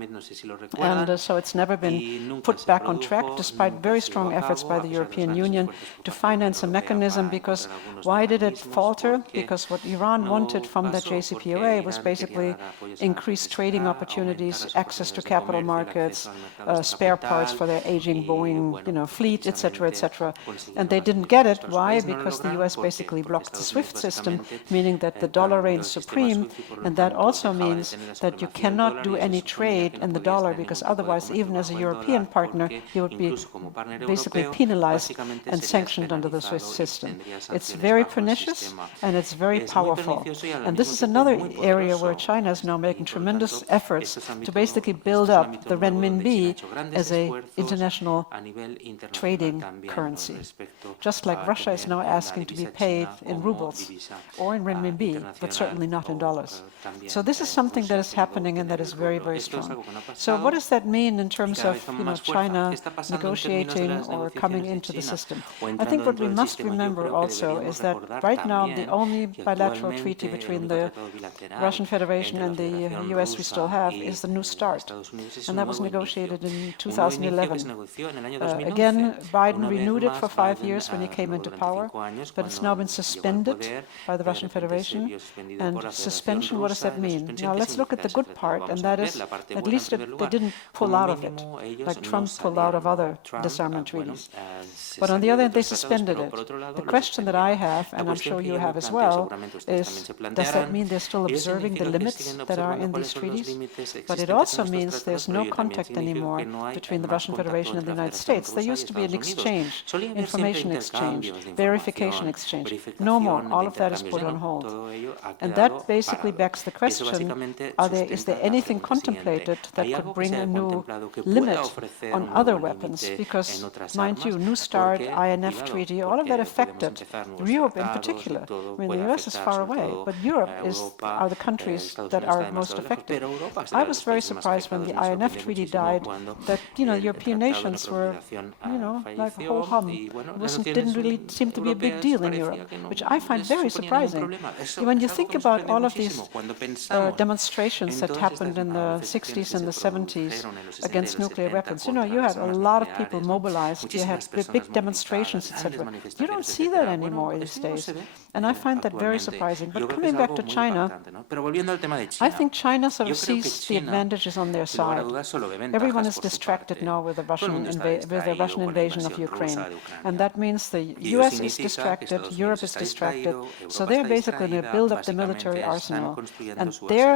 And so it's never been put back on track, despite very strong efforts by the European Union to finance a mechanism. Because why did it falter? Because what Iran wanted from the JCPOA was basically increased trading opportunities, access to capital markets, spare parts for their aging Boeing fleet, etc., etc. And they didn't get it. Why? Because the US basically blocked the SWIFT system, meaning that the dollar reigns supreme, and that also means that you cannot do any trade in the dollar, because otherwise, even as a European partner, you would be basically penalized and sanctioned under the Swiss system. It's very pernicious and it's very powerful. And this is another area where China is now making tremendous efforts to basically build up the renminbi as an international trading currency. Just like Russia is now asking to be paid in rubles or in renminbi, but certainly not in dollars. So this is something that is happening and that is very, very strong. So what does that mean in terms of China negotiating or coming into the system? I think what we must remember also is that right now the only bilateral treaty between the Russian Federation and the US we still have is the New START, and that was negotiated in 2011. Again, Biden renewed it for 5 years when he came into power, but it's now been suspended by the Russian Federation. And suspension, what does that mean? Now let's look at the good part, and that is at least they didn't pull out of it, like Trump pulled out of other disarmament treaties. But on the other hand, they suspended it. The question that I have, and I'm sure you have as well, is does that mean they're still observing the limits that are in these treaties? But it also means there's no contact anymore between the Russian Federation and the United States. There used to be an exchange, information exchange, verification exchange. No more. All of that is put on hold. And that basically begs the question, is there anything contemplated that could bring a new limit on other weapons? Because, mind you, New START START, INF Treaty, all of that affected Europe in particular. I mean, the US is far away, but Europe are the countries that are most affected. I was very surprised when the INF Treaty died that, European nations were, like ho-hum. It didn't really seem to be a big deal in Europe, which I find very surprising. When you think about all of these demonstrations that happened in the 60s and the 70s against nuclear weapons, you had a lot of people mobilized, you had big demonstrations, etc. You don't see that anymore these days. And I find that very surprising. But coming back to China, I think China sort of sees the advantages on their side. Everyone is distracted now with the Russian invasion of Ukraine. And that means the US is distracted, Europe is distracted. So they're basically going to build up the military arsenal. And their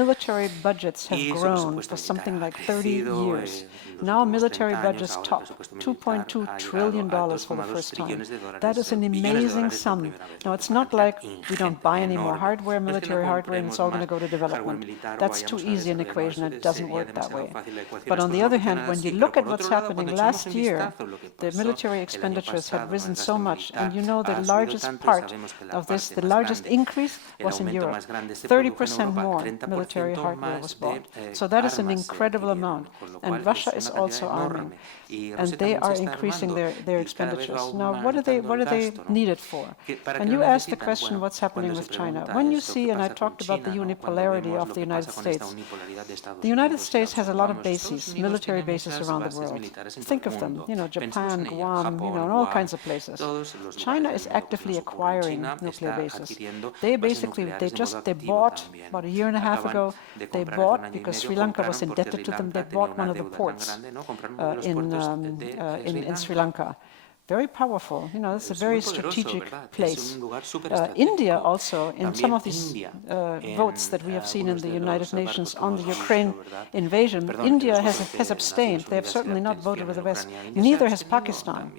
military budgets have grown for something like 30 years. Now military budgets top $2.2 trillion for the first time. That is an amazing sum. Now, it's not like we don't buy any more hardware, military hardware, and it's all going to go to development. That's too easy an equation, and it doesn't work that way. But on the other hand, when you look at what's happening last year, the military expenditures have risen so much, and the largest part of this, the largest increase was in Europe. 30% more military hardware was bought. So that is an incredible amount. And Russia is also arming. And they are increasing their expenditures. Now, what are they needed for? And you asked the question, what's happening with China? When you see, and I talked about the unipolarity of the United States, the United States has a lot of bases, military bases around the world. Think of them, Japan, Guam, and all kinds of places. China is actively acquiring nuclear bases. They bought, about a year and a half ago, they bought, because Sri Lanka was indebted to them, they bought one of the ports in Sri Lanka. Very powerful. It's a very strategic place. India also, in some of these votes that we have seen in the United Nations on the Ukraine invasion, India has abstained. They have certainly not voted with the West. Neither has Pakistan,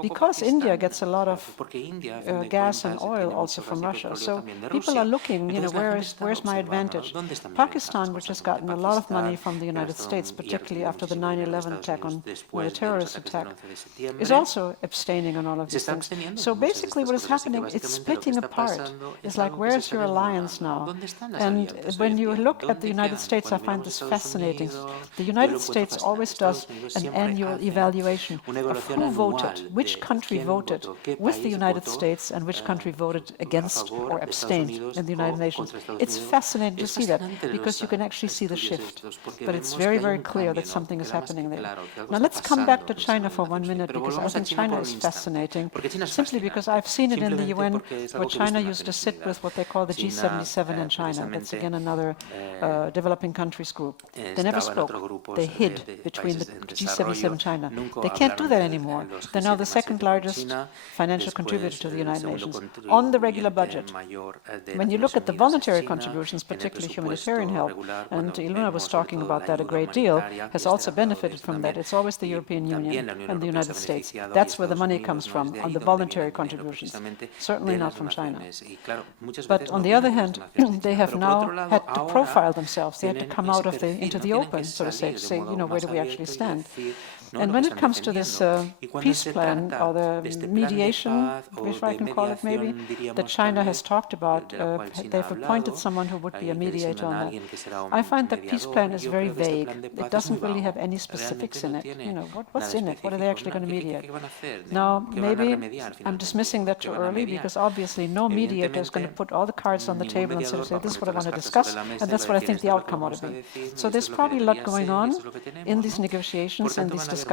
because India gets a lot of gas and oil also from Russia. So people are looking, where's my advantage? Pakistan, which has gotten a lot of money from the United States, particularly after the 9/11 attack the terrorist attack, is also abstaining on all of these things. So basically what is happening, it's splitting apart. It's like, where's your alliance now? And when you look at the United States, I find this fascinating. The United States always does an annual evaluation of who voted, which country voted with the United States and which country voted against or abstained in the United Nations. It's fascinating to see that, because you can actually see the shift. But it's very, very clear that something is happening there. Now let's come back to China for 1 minute, because I think China is fascinating, simply because I've seen it in the UN, where China used to sit with what they call the G77 in China. That's again another developing countries group. They never spoke. They hid between the G77 and China. They can't do that anymore. They're now the second largest financial contributor to the United Nations on the regular budget. When you look at the voluntary contributions, particularly humanitarian help, and Ilona was talking about that a great deal, has also benefited from that. It's always the European Union and the United States. That's where the money comes from, on the voluntary contributions, certainly not from China. But on the other hand, they have now had to profile themselves. They had to come out into the open, so to say, where do we actually stand? And when it comes to this peace plan, or the mediation, if I can call it maybe, that China has talked about, they've appointed someone who would be a mediator on that. I find that peace plan is very vague. It doesn't really have any specifics in it. What's in it? What are they actually going to mediate? Now, maybe I'm dismissing that too early, because obviously no mediator is going to put all the cards on the table and sort of say, this is what I want to discuss, and that's what I think the outcome ought to be. So there's probably a lot going on in these negotiations and these discussions.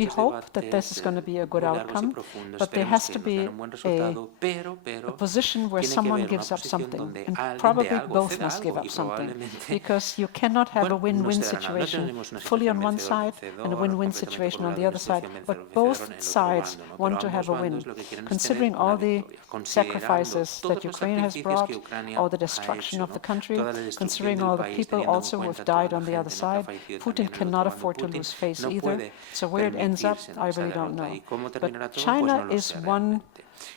We hope that this is going to be a good outcome, but there has to be a position where someone gives up something, and probably both must give up something, because you cannot have a win-win situation fully on one side and a win-win situation on the other side, but both sides want to have a win. Considering all the sacrifices that Ukraine has brought, all the destruction of the country, considering all the people also who have died on the other side, Putin cannot afford to lose face either. So where it ends up, I really don't know. But China is one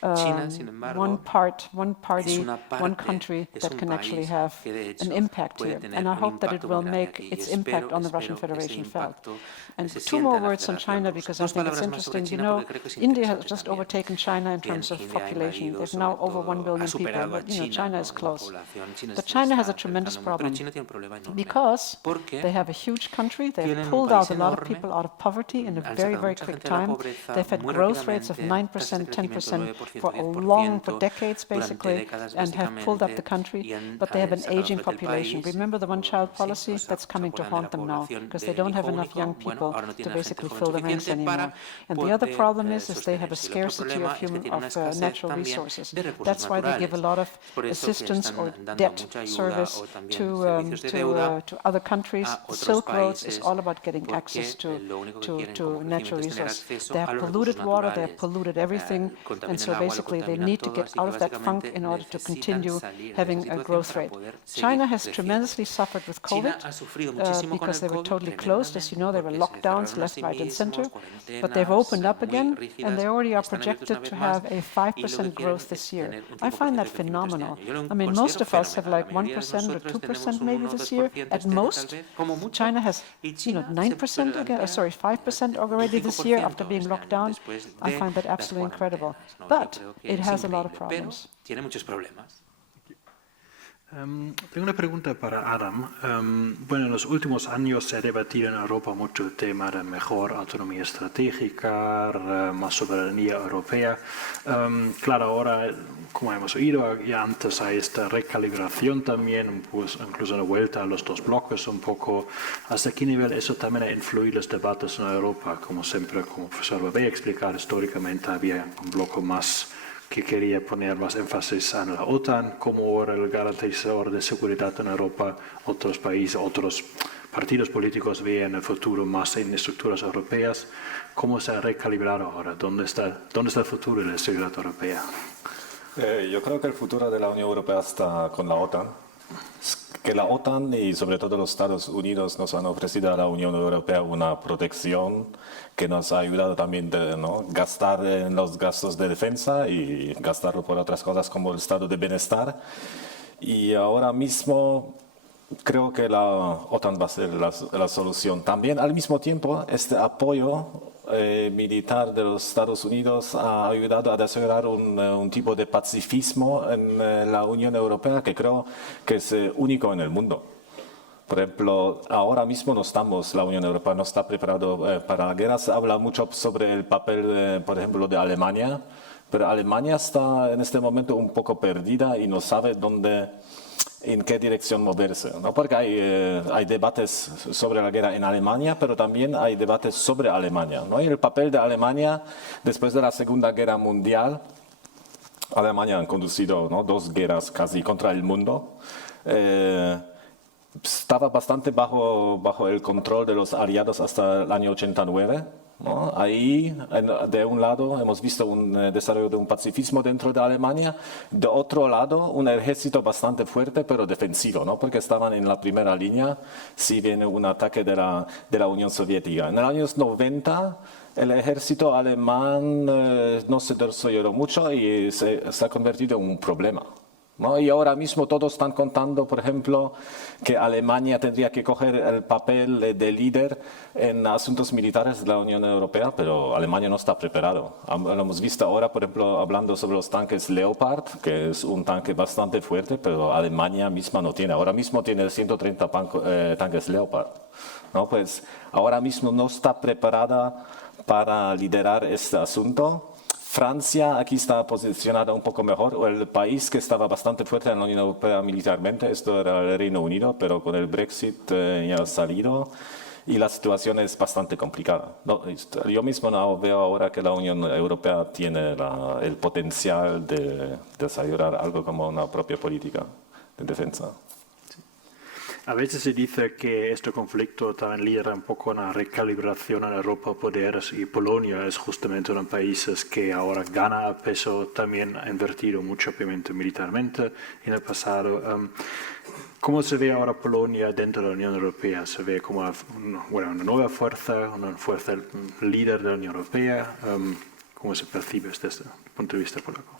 China, sin embargo, one party, es una parte, one country es that un can actually país have que de hecho an impact puede here. tener And I un hope that it impacto will muy grande make aquí. its Y impact on the espero Russian que ese Federation felt. impacto And se two sienta more en la words on Federación China, Rusa. because I Dos think it's palabras más sobre interesting. You China know, porque creo que es India has interesante just también. overtaken China in Bien, terms of India ha population. invadido There's now over 1 ha billion people, superado a but you know, China, China ¿no? is en la close. población. China But se China has está a tremendous acercando, pero problem China tiene un problema enorme. because Porque they have a huge country, they've tienen un pulled país out a lot of enorme, people out of poverty in a han very, sacado very mucha quick gente de la time. pobreza They've had muy growth rates of rápidamente, 9%, tasas de crecimiento 10% 9%, for 10%, decades, durante basically, décadas, and have pulled up the básicamente, country, y han but they have an sacado a aging flote el population. país. Remember the one-child Sí, policy? pues That's coming to acuerdan de la haunt them now, población because del they don't have hijo enough young único. Bueno, people ahora no to tienen basically gente fill joven the ranks suficiente anymore. para And the other poder problem is they have a sostenerse. El otro scarcity problema of es que tiene una escasez natural también resources. de recursos That's why they give a naturales. lot of Es por eso que assistance están or dando debt mucha ayuda service o también to servicios de deuda to other countries. a otros Silk Roads is países all about getting porque access lo único que quieren to como natural crecimiento es tener resources. acceso They a have los polluted recursos water, they have naturales. polluted everything, and Contaminan so el agua, lo basically they contaminan need to todo, get así out que of that funk básicamente in order to necesitan continue salir de having esa a situación growth para rate. poder seguir China has creciendo. tremendously suffered with China COVID ha sufrido muchísimo con because el they were COVID, totally closed. As you know, there were tremendamente, porque lockdowns se cerraron a left, sí right, and mismos, center, but cuarentenas they've opened up muy again, rígidas, and they already are están abiertos projected una vez to más, have a y lo 5% que quieren growth this es year. tener un I 5% find de that crecimiento este phenomenal. año. Yo lo I mean, considero most of us have fenomenal. like La mayoría de 1% or nosotros 2% tenemos un maybe 1 o this year 2% at este año, most. tal vez, como mucho, China has, y you know, China se 9% again, plantea 5% already this 5% year after being este locked año, down. después I de find that las absolutely incredible. cuarentenas, ¿no? Yo But creo que it es has a lot of increíble, pero problems. tiene muchos problemas. Tengo una pregunta para Adam. Bueno, en los últimos años se ha debatido en Europa mucho el tema de mejor autonomía estratégica, más soberanía europea. Claro, ahora, como hemos oído, ya antes hay esta recalibración también, pues incluso una vuelta a los dos bloques un poco. ¿Hasta qué nivel eso también ha influido los debates en Europa? Como siempre, como el profesor Babé explicar, históricamente había un bloque más que quería poner más énfasis en la OTAN como el garantizador de seguridad en Europa. Otros países, otros partidos políticos veían el futuro más en estructuras europeas. ¿Cómo se ha recalibrado ahora? ¿Dónde está el futuro de la seguridad europea? Yo creo que el futuro de la Unión Europea está con la OTAN. Que la OTAN y sobre todo los Estados Unidos nos han ofrecido a la Unión Europea una protección que nos ha ayudado también a gastar en los gastos de defensa y gastarlo por otras cosas como el estado de bienestar. Y ahora mismo creo que la OTAN va a ser la solución. También al mismo tiempo este apoyo militar de los Estados Unidos ha ayudado a desarrollar un tipo de pacifismo en la Unión Europea que creo que es único en el mundo. Por ejemplo, ahora mismo la Unión Europea no está preparada para la guerra. Se habla mucho sobre el papel, por ejemplo, de Alemania, pero Alemania está en este momento un poco perdida y no sabe en qué dirección moverse, ¿no? Porque hay debates sobre la guerra en Alemania, pero también hay debates sobre Alemania, ¿no? Y el papel de Alemania después de la Segunda Guerra Mundial, Alemania ha conducido, ¿no?, 2 guerras casi contra el mundo. Estaba bastante bajo el control de los aliados hasta el año 89. ¿No? Ahí, de un lado, hemos visto un desarrollo de un pacifismo dentro de Alemania, de otro lado, un ejército bastante fuerte, pero defensivo, ¿no? Porque estaban en la primera línea si viene un ataque de la Unión Soviética. En los años 90, el ejército alemán no se desarrolló mucho y se ha convertido en un problema, ¿no? Y ahora mismo todos están contando, por ejemplo, que Alemania tendría que coger el papel de líder en asuntos militares de la Unión Europea, pero Alemania no está preparado. Lo hemos visto ahora, por ejemplo, hablando sobre los tanques Leopard, que es un tanque bastante fuerte, pero Alemania misma no tiene. Ahora mismo tiene 130 tanques Leopard, ¿no? Pues ahora mismo no está preparada para liderar este asunto. Francia aquí está posicionada un poco mejor. El país que estaba bastante fuerte en la Unión Europea militarmente, esto era el Reino Unido, pero con el Brexit ya ha salido y la situación es bastante complicada. No, yo mismo no veo ahora que la Unión Europea tiene el potencial de desarrollar algo como una propia política de defensa. A veces se dice que este conflicto también lidera un poco una recalibración en Europa poderes y Polonia es justamente uno de los países que ahora gana peso, también ha invertido mucho obviamente militarmente en el pasado. ¿Cómo se ve ahora Polonia dentro de la Unión Europea? ¿Se ve como una nueva fuerza líder de la Unión Europea? ¿Cómo se percibe desde punto de vista polaco.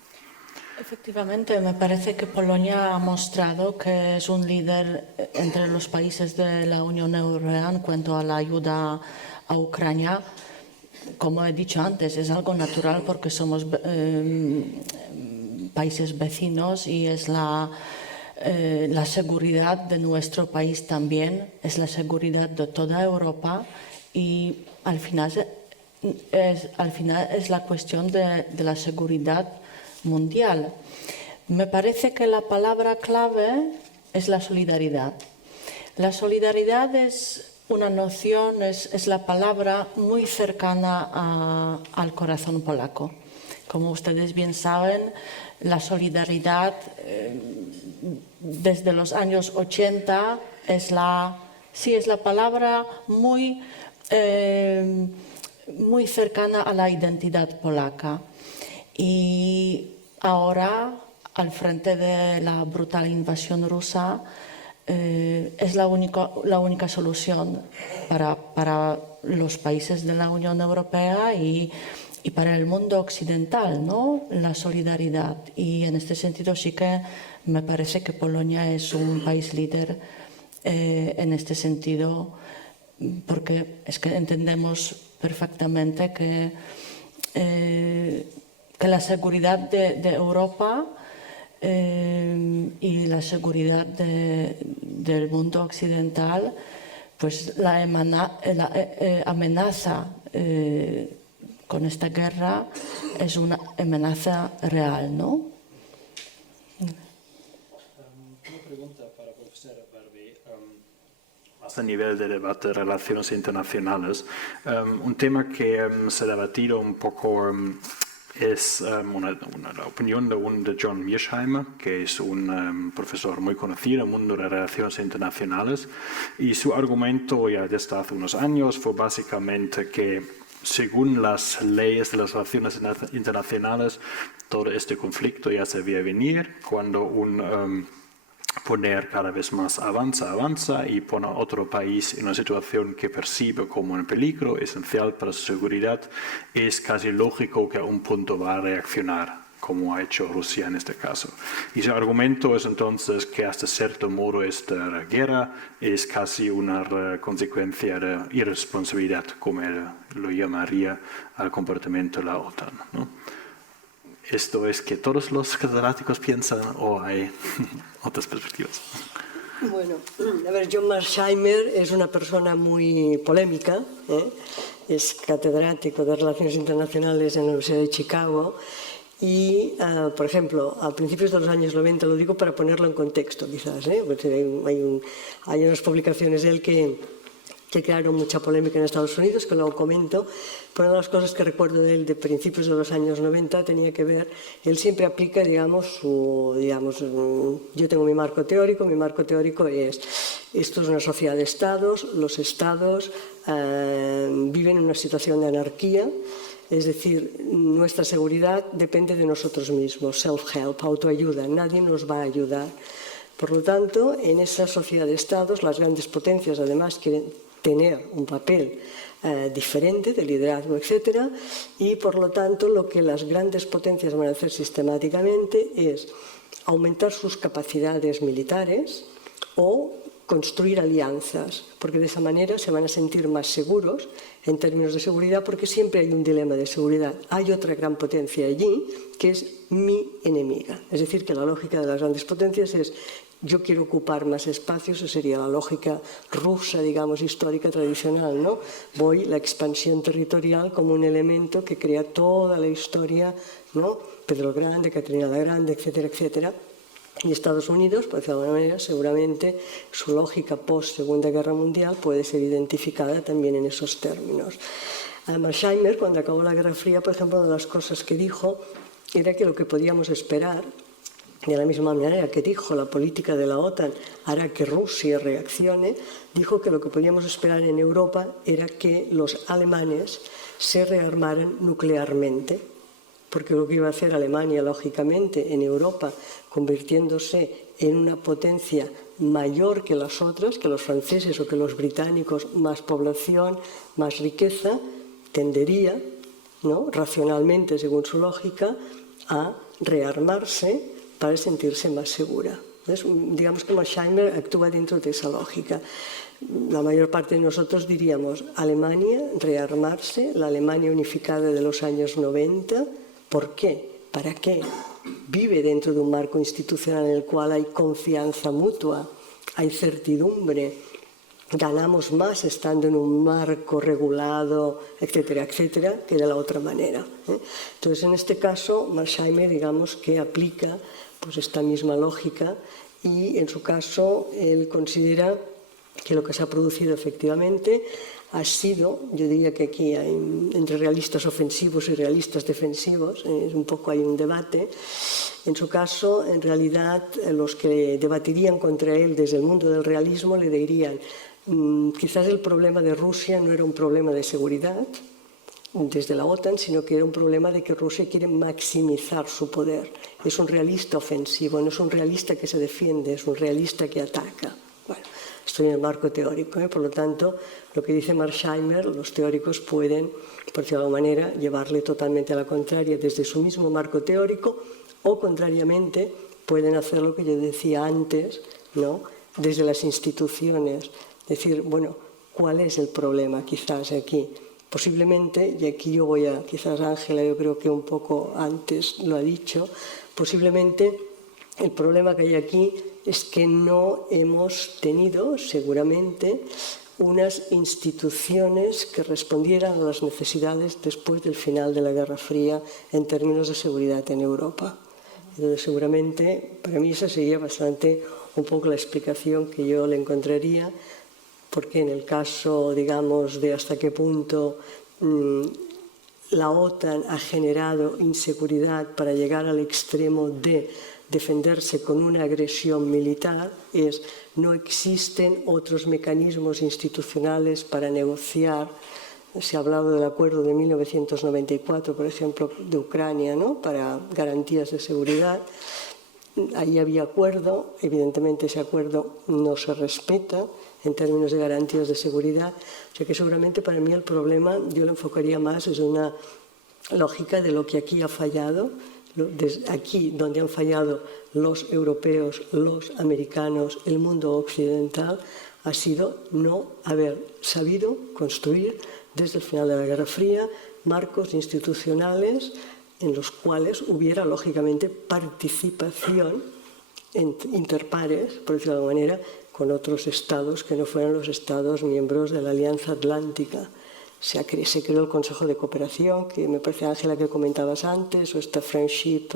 Efectivamente, me parece que Polonia ha mostrado que es un líder entre los países de la Unión Europea en cuanto a la ayuda a Ucrania. Como he dicho antes, es algo natural porque somos países vecinos y es la seguridad de nuestro país también, es la seguridad de toda Europa y al final es la cuestión de la seguridad mundial. Me parece que la palabra clave es la solidaridad. La solidaridad es una noción, es la palabra muy cercana al corazón polaco. Como ustedes bien saben, la solidaridad desde los años 80 es la palabra muy cercana a la identidad polaca. Y ahora, al frente de la brutal invasión rusa, es la única solución para los países de la Unión Europea y para el mundo occidental, ¿no? La solidaridad. Y en este sentido sí que me parece que Polonia es un país líder en este sentido, porque es que entendemos perfectamente que la seguridad de Europa y la seguridad del mundo occidental, pues la amenaza con esta guerra es una amenaza real, ¿no? Una pregunta para la profesora Barbie. Más a nivel de debate de relaciones internacionales, un tema que se ha debatido un poco es la opinión de John Mearsheimer, que es un profesor muy conocido en el mundo de relaciones internacionales, y su argumento ya desde hace unos años fue básicamente que según las leyes de las relaciones internacionales, todo este conflicto ya se veía venir cuando un poder cada vez más avanza y pone a otro país en una situación que percibe como un peligro esencial para su seguridad, es casi lógico que a un punto va a reaccionar, como ha hecho Rusia en este caso. Y su argumento es entonces que hasta cierto modo esta guerra es casi una consecuencia de irresponsabilidad, como él lo llamaría, al comportamiento de la OTAN, ¿no? ¿Esto es que todos los catedráticos piensan o hay otras perspectivas? Bueno, a ver, John Mearsheimer es una persona muy polémica, es catedrático de Relaciones Internacionales en la Universidad de Chicago y, por ejemplo, a principios de los años 90, lo digo para ponerlo en contexto quizás, porque hay unas publicaciones de él que crearon mucha polémica en Estados Unidos, que luego comento, pero una de las cosas que recuerdo de él de principios de los años 90 tenía que ver, él siempre aplica, yo tengo mi marco teórico es, esto es una sociedad de estados, los estados viven en una situación de anarquía, es decir, nuestra seguridad depende de nosotros mismos, self-help, autoayuda, nadie nos va a ayudar. Por lo tanto, en esa sociedad de estados, las grandes potencias además quieren tener un papel diferente de liderazgo, etc. Y por lo tanto lo que las grandes potencias van a hacer sistemáticamente es aumentar sus capacidades militares o construir alianzas, porque de esa manera se van a sentir más seguros en términos de seguridad, porque siempre hay un dilema de seguridad. Hay otra gran potencia allí que es mi enemiga. Es decir, que la lógica de las grandes potencias es yo quiero ocupar más espacios, esa sería la lógica rusa, digamos, histórica, tradicional, ¿no? La expansión territorial como un elemento que crea toda la historia, ¿no? Pedro el Grande, Catrina la Grande, etcétera, etcétera. Y Estados Unidos, pues de alguna manera, seguramente su lógica post-Segunda Guerra Mundial puede ser identificada también en esos términos. Mearsheimer, cuando acabó la Guerra Fría, por ejemplo, una de las cosas que dijo era que lo que podíamos esperar, de la misma manera que dijo la política de la OTAN hará que Rusia reaccione, dijo que lo que podíamos esperar en Europa era que los alemanes se rearmaran nuclearmente, porque lo que iba a hacer Alemania, lógicamente, en Europa, convirtiéndose en una potencia mayor que las otras, que los franceses o que los británicos, más población, más riqueza, tendería ¿no?, racionalmente, según su lógica, a rearmarse para sentirse más segura. Entonces, digamos que Marsheimer actúa dentro de esa lógica. La mayor parte de nosotros diríamos Alemania, rearmarse, la Alemania unificada de los años 90. ¿Por qué? ¿Para qué? Vive dentro de un marco institucional en el cual hay confianza mutua, hay certidumbre, ganamos más estando en un marco regulado, etcétera, etcétera, que de la otra manera. Entonces, en este caso, Marsheimer, digamos que aplica pues esta misma lógica y, en su caso, él considera que lo que se ha producido efectivamente ha sido, yo diría que aquí hay entre realistas ofensivos y realistas defensivos, un poco hay un debate. En su caso, en realidad, los que debatirían contra él desde el mundo del realismo le dirían quizás el problema de Rusia no era un problema de seguridad desde la OTAN, sino que era un problema de que Rusia quiere maximizar su poder. Es un realista ofensivo, no es un realista que se defiende, es un realista que ataca. Bueno, estoy en el marco teórico, por lo tanto, lo que dice Marsheimer, los teóricos pueden, por decirlo de alguna manera, llevarle totalmente a la contraria desde su mismo marco teórico, o contrariamente pueden hacer lo que yo decía antes, ¿no?, desde las instituciones. Decir, bueno, ¿cuál es el problema quizás aquí? Posiblemente, y aquí yo voy a, quizás Ángela, yo creo que un poco antes lo ha dicho, posiblemente el problema que hay aquí es que no hemos tenido, seguramente, unas instituciones que respondieran a las necesidades después del final de la Guerra Fría en términos de seguridad en Europa. Entonces, seguramente, para mí esa sería bastante un poco la explicación que yo le encontraría, porque en el caso, digamos, de hasta qué punto la OTAN ha generado inseguridad para llegar al extremo de defenderse con una agresión militar, no existen otros mecanismos institucionales para negociar. Se ha hablado del acuerdo de 1994, por ejemplo, de Ucrania, ¿no?, para garantías de seguridad. Ahí había acuerdo, evidentemente ese acuerdo no se respeta en términos de garantías de seguridad. O sea que seguramente para mí el problema yo lo enfocaría más desde una lógica de lo que aquí ha fallado, desde aquí donde han fallado los europeos, los americanos, el mundo occidental, ha sido no haber sabido construir desde el final de la Guerra Fría marcos institucionales en los cuales hubiera, lógicamente, participación interpares, por decirlo de alguna manera, con otros estados que no fueran los estados miembros de la Alianza Atlántica. Se creó el Consejo de Cooperación, que me parece, Ángela, que comentabas antes, o esta Friendship,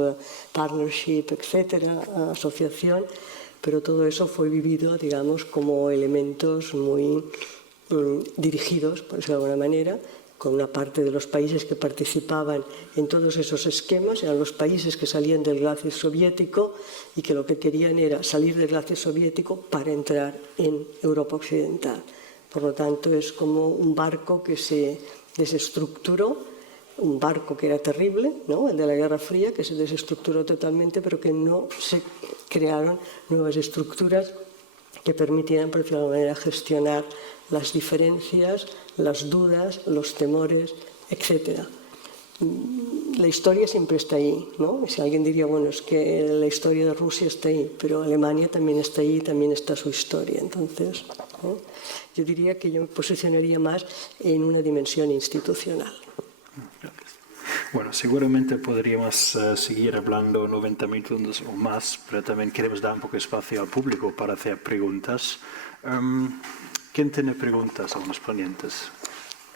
Partnership, etcétera, asociación, pero todo eso fue vivido, digamos, como elementos muy dirigidos, por decirlo de alguna manera, con una parte de los países que participaban en todos esos esquemas, eran los países que salían del glacis soviético y que lo que querían era salir del glacis soviético para entrar en Europa Occidental. Por lo tanto, es como un barco que se desestructuró, un barco que era terrible, ¿no?, el de la Guerra Fría, que se desestructuró totalmente, pero que no se crearon nuevas estructuras que permitieran, por decirlo de alguna manera, gestionar las diferencias, las dudas, los temores, etc. La historia siempre está ahí, ¿no? Si alguien diría, bueno, es que la historia de Rusia está ahí, pero Alemania también está ahí, también está su historia. Entonces, yo diría que yo me posicionaría más en una dimensión institucional. Bueno, seguramente podríamos seguir hablando 90 minutos o más, pero también queremos dar un poco de espacio al público para hacer preguntas. ¿Quién tiene preguntas a los ponentes?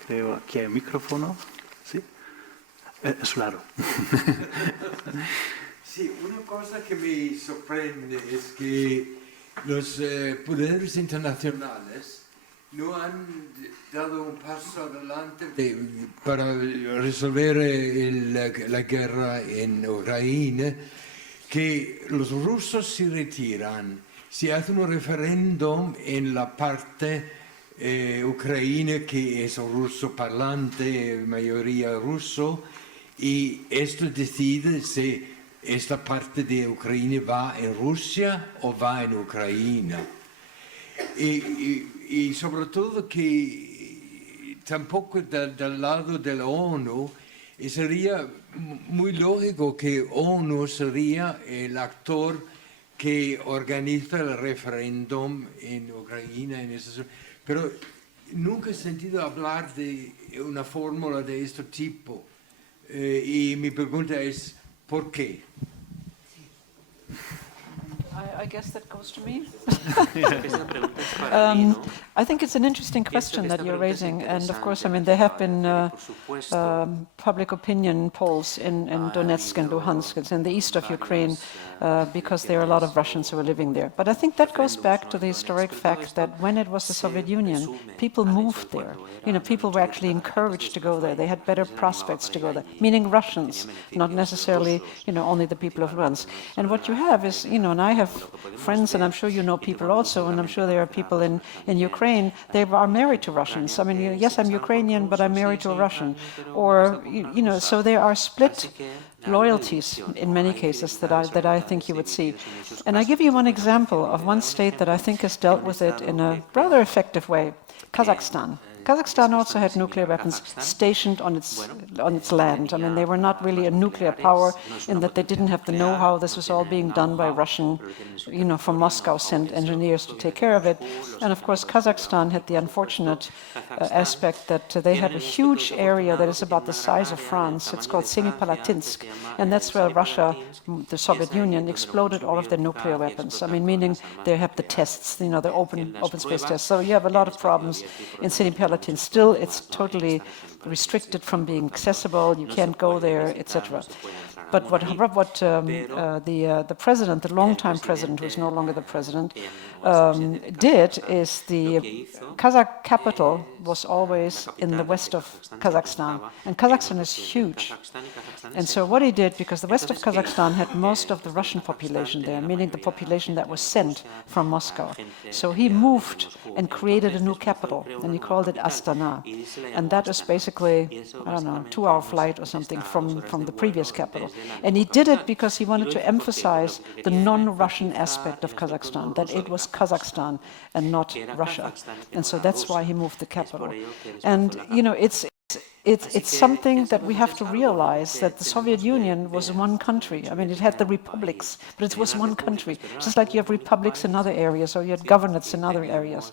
Creo aquí hay un micrófono. ¿Sí? Es claro. Sí, una cosa que me sorprende es que los poderes internacionales no han dado un paso adelante para resolver la guerra en Ucrania, que los rusos se retiran, se hace un referéndum en la parte ucraniana que es ruso parlante, mayoría ruso, y esto decide si esta parte de Ucrania va en Rusia o va en Ucrania. Y sobre todo que tampoco del lado de la ONU Y sería muy lógico que ONU sería el actor que organiza el referéndum en Ucrania, pero nunca he sentido hablar de una fórmula de este tipo. Y mi pregunta es, ¿por qué? I guess that goes to me. Esta pregunta es para mí, ¿no? I think it's an interesting question that you're raising, and of course, I mean, there have been public opinion polls in Donetsk and Luhansk, it's in the east of Ukraine, because there are a lot of Russians who are living there. But I think that goes back to the historic fact that when it was the Soviet Union, people moved there. You know, people were actually encouraged to go there. They had better prospects to go there, meaning Russians, not necessarily, you know, only the people of Luhansk. And what you have is, you know, and I have friends, and I'm sure you know people also, and I'm sure there are people in Ukraine, they are married to Russians. I mean, yes, I'm Ukrainian, but I'm married to a Russian. Or, you know, so there are split loyalties in many cases that I think you would see. And I give you one example of one state that I think has dealt with it in a rather effective way, Kazakhstan. Kazakhstan also had nuclear weapons stationed on its land. I mean, they were not really a nuclear power in that they didn't have the know-how. This was all being done by Russian, you know, from Moscow sent engineers to take care of it. And of course, Kazakhstan had the unfortunate aspect that they have a huge area that is about the size of France. It's called Semipalatinsk, and that's where Russia, the Soviet Union, exploded all of their nuclear weapons. I mean, meaning they have the tests, you know, the open space tests. So you have a lot of problems in Semipalatinsk. Still, it's totally restricted from being accessible. You can't go there, etc. But what the president, the longtime president, who's no longer the president, did is the Kazakh capital was always in the west of Kazakhstan. And Kazakhstan is huge. And so what he did, because the west of Kazakhstan had most of the Russian population there, meaning the population that was sent from Moscow. So he moved and created a new capital, and he called it Astana. And that is basically, I don't know, a 2-hour flight or something from the previous capital. And he did it because he wanted to emphasize the non-Russian aspect of Kazakhstan, that it was Kazakhstan and not Russia. And so that's why he moved the capital. And, you know, it's something that we have to realize, that the Soviet Union was one country. I mean, it had the republics, but it was one country. Just like you have republics in other areas, or you had governorates in other areas.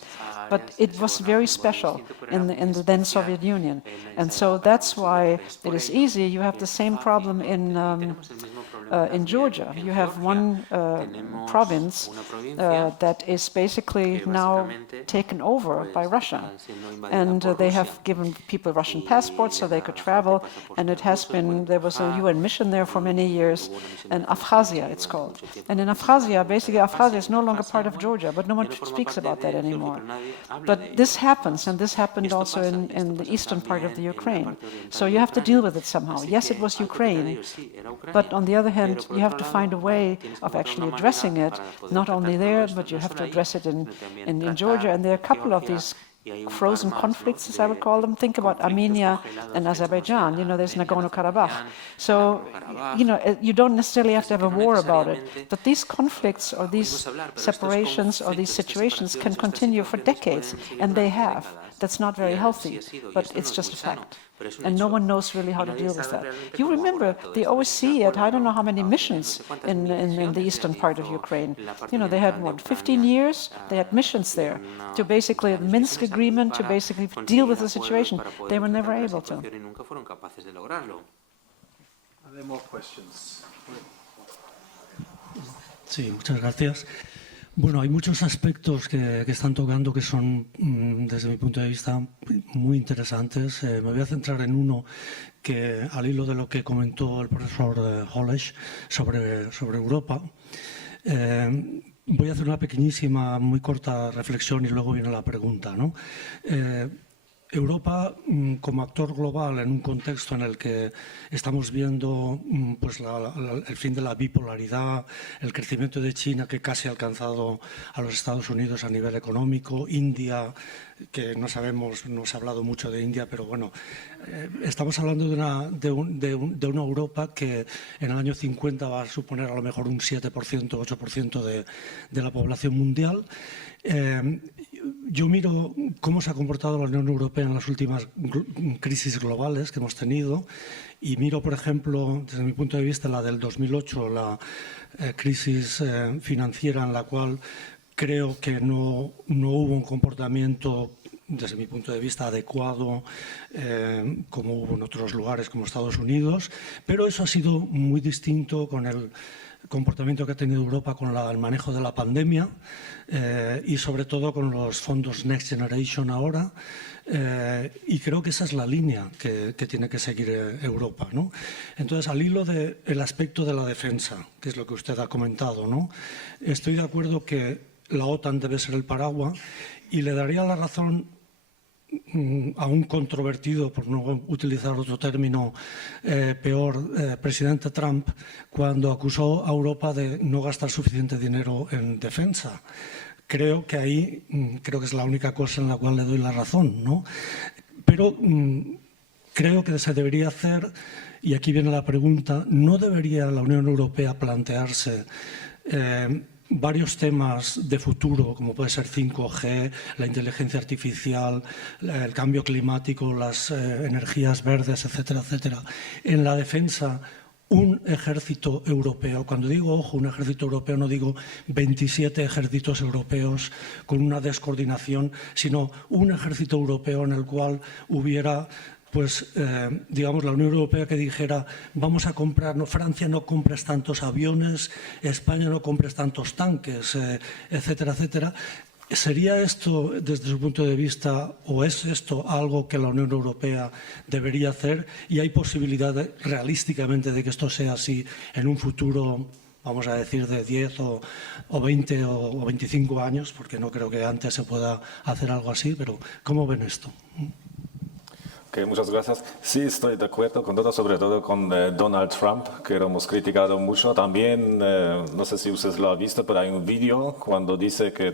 But it was very special in the then Soviet Union. And so that's why it is easy. You have the same problem in Georgia. You have one province that is basically now taken over by Russia. And they have given people Russian passports so they could travel. And it has been, there was a UN mission there for many years, and Abkhazia it's called. And in Abkhazia, basically Abkhazia is no longer part of Georgia, but no one speaks about that anymore. But this happens, and this happened also in the eastern part of the Ukraine. So you have to deal with it somehow. Yes, it was Ukraine, but on the other hand, you have to find a way of actually addressing it, not only there, but you have to address it in Georgia. And there are a couple of these frozen conflicts, as I would call them. Think about Armenia and Azerbaijan. You know, there's Nagorno-Karabakh. So, you know, you don't necessarily have to have a war about it, but these conflicts or these separations or these situations can continue for decades, and they have. That's not very healthy, but it's just a fact. And no one knows really how to deal with that. You remember the OSCE had I don't know how many missions in the eastern part of Ukraine. You know, they had, what, 15 years? They had missions there to basically, a Minsk agreement to basically deal with the situation. They were never able to. Are there more questions? Sí, muchas gracias. Bueno, hay muchos aspectos que están tocando que son, desde mi punto de vista, muy interesantes. Me voy a centrar en uno que, al hilo de lo que comentó el profesor Holesch sobre Europa, voy a hacer una pequeñísima, muy corta reflexión y luego viene la pregunta, ¿no? Europa, como actor global en un contexto en el que estamos viendo pues, el fin de la bipolaridad, el crecimiento de China que casi ha alcanzado a los Estados Unidos a nivel económico, India que no sabemos, no se ha hablado mucho de India, pero bueno, estamos hablando de una Europa que en el año 50 va a suponer a lo mejor un 7%, 8% de la población mundial. Yo miro cómo se ha comportado la Unión Europea en las últimas crisis globales que hemos tenido y miro, por ejemplo, desde mi punto de vista, la del 2008, la crisis financiera en la cual creo que no hubo un comportamiento, desde mi punto de vista, adecuado, como hubo en otros lugares como Estados Unidos, pero eso ha sido muy distinto con el comportamiento que ha tenido Europa con el manejo de la pandemia y sobre todo con los fondos Next Generation ahora, y creo que esa es la línea que tiene que seguir Europa, ¿no? Entonces, al hilo del aspecto de la defensa, que es lo que usted ha comentado, ¿no? Estoy de acuerdo que la OTAN debe ser el paraguas y le daría la razón a un controvertido, por no utilizar otro término peor, presidente Trump, cuando acusó a Europa de no gastar suficiente dinero en defensa. Creo que ahí, creo que es la única cosa en la cual le doy la razón, ¿no? Pero creo que se debería hacer, y aquí viene la pregunta, ¿no debería la Unión Europea plantearse varios temas de futuro, como puede ser 5G, la inteligencia artificial, el cambio climático, las energías verdes, etcétera, etcétera, en la defensa? Un ejército europeo, cuando digo, ojo, un ejército europeo, no digo 27 ejércitos europeos con una descoordinación, sino un ejército europeo en el cual hubiera, pues, digamos, la Unión Europea que dijera, vamos a comprar, no, Francia no compres tantos aviones, España no compres tantos tanques, etcétera, etcétera. ¿Sería esto, desde su punto de vista, o es esto algo que la Unión Europea debería hacer? ¿Y hay posibilidad realísticamente de que esto sea así en un futuro, vamos a decir, de 10 o 20 o 25 años? Porque no creo que antes se pueda hacer algo así, pero ¿cómo ven esto? Okay, muchas gracias. Sí, estoy de acuerdo con todo, sobre todo con Donald Trump, que lo hemos criticado mucho. También, no sé si usted lo ha visto, pero hay un vídeo cuando dice que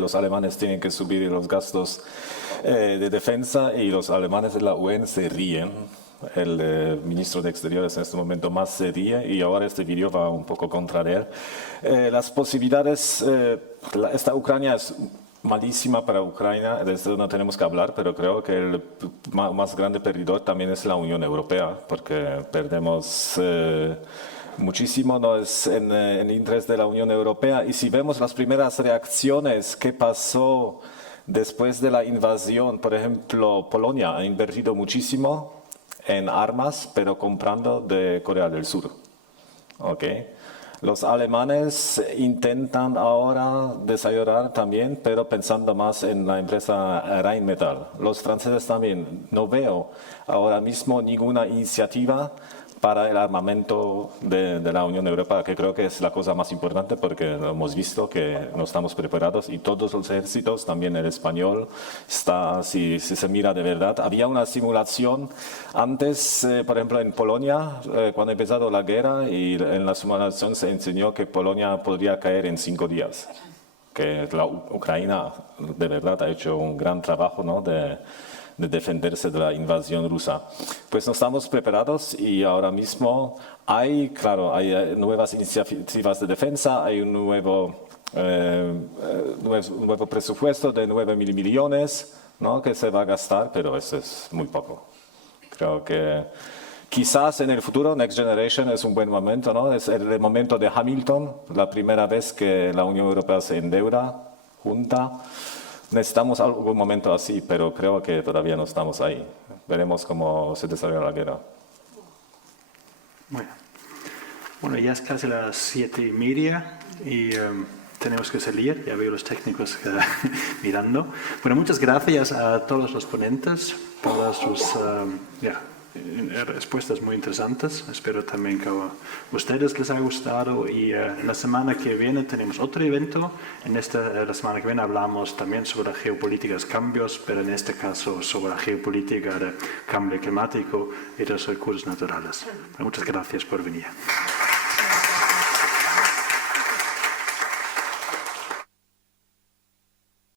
los alemanes tienen que subir los gastos de defensa y los alemanes de la UN se ríen. El ministro de Exteriores en este momento más se ríe y ahora este vídeo va un poco contra él. Las posibilidades, esta Ucrania es malísima para Ucrania, de esto no tenemos que hablar, pero creo que el más grande perdedor también es la Unión Europea, porque perdemos muchísimo, no es en el interés de la Unión Europea. Y si vemos las primeras reacciones, ¿qué pasó después de la invasión? Por ejemplo, Polonia ha invertido muchísimo en armas, pero comprando de Corea del Sur. ¿Okay? Los alemanes intentan ahora desarrollar también, pero pensando más en la empresa Rheinmetall. Los franceses también. No veo ahora mismo ninguna iniciativa para el armamento de la Unión Europea, que creo que es la cosa más importante porque hemos visto que no estamos preparados y todos los ejércitos, también el español, está, si se mira de verdad. Había una simulación antes, por ejemplo, en Polonia, cuando ha empezado la guerra, y en la simulación se enseñó que Polonia podría caer en 5 días. Que la Ucrania de verdad ha hecho un gran trabajo, ¿no?, de defenderse de la invasión rusa. Pues no estamos preparados y ahora mismo hay, claro, hay nuevas iniciativas de defensa, hay un nuevo presupuesto de 9.000 millones, ¿no?, que se va a gastar, pero eso es muy poco. Creo que quizás en el futuro, Next Generation es un buen momento, ¿no? Es el momento de Hamilton, la primera vez que la Unión Europea se endeuda junta. Necesitamos algún momento así, pero creo que todavía no estamos ahí. Veremos cómo se desarrolla la guerra. Bueno, ya es casi las 7:30 y tenemos que salir. Ya veo los técnicos mirando. Bueno, muchas gracias a todos los ponentes por sus respuestas muy interesantes. Espero también que a ustedes les haya gustado y la semana que viene tenemos otro evento. La semana que viene hablamos también sobre geopolíticas cambios, pero en este caso sobre la geopolítica de cambio climático y los recursos naturales. Muchas gracias por venir.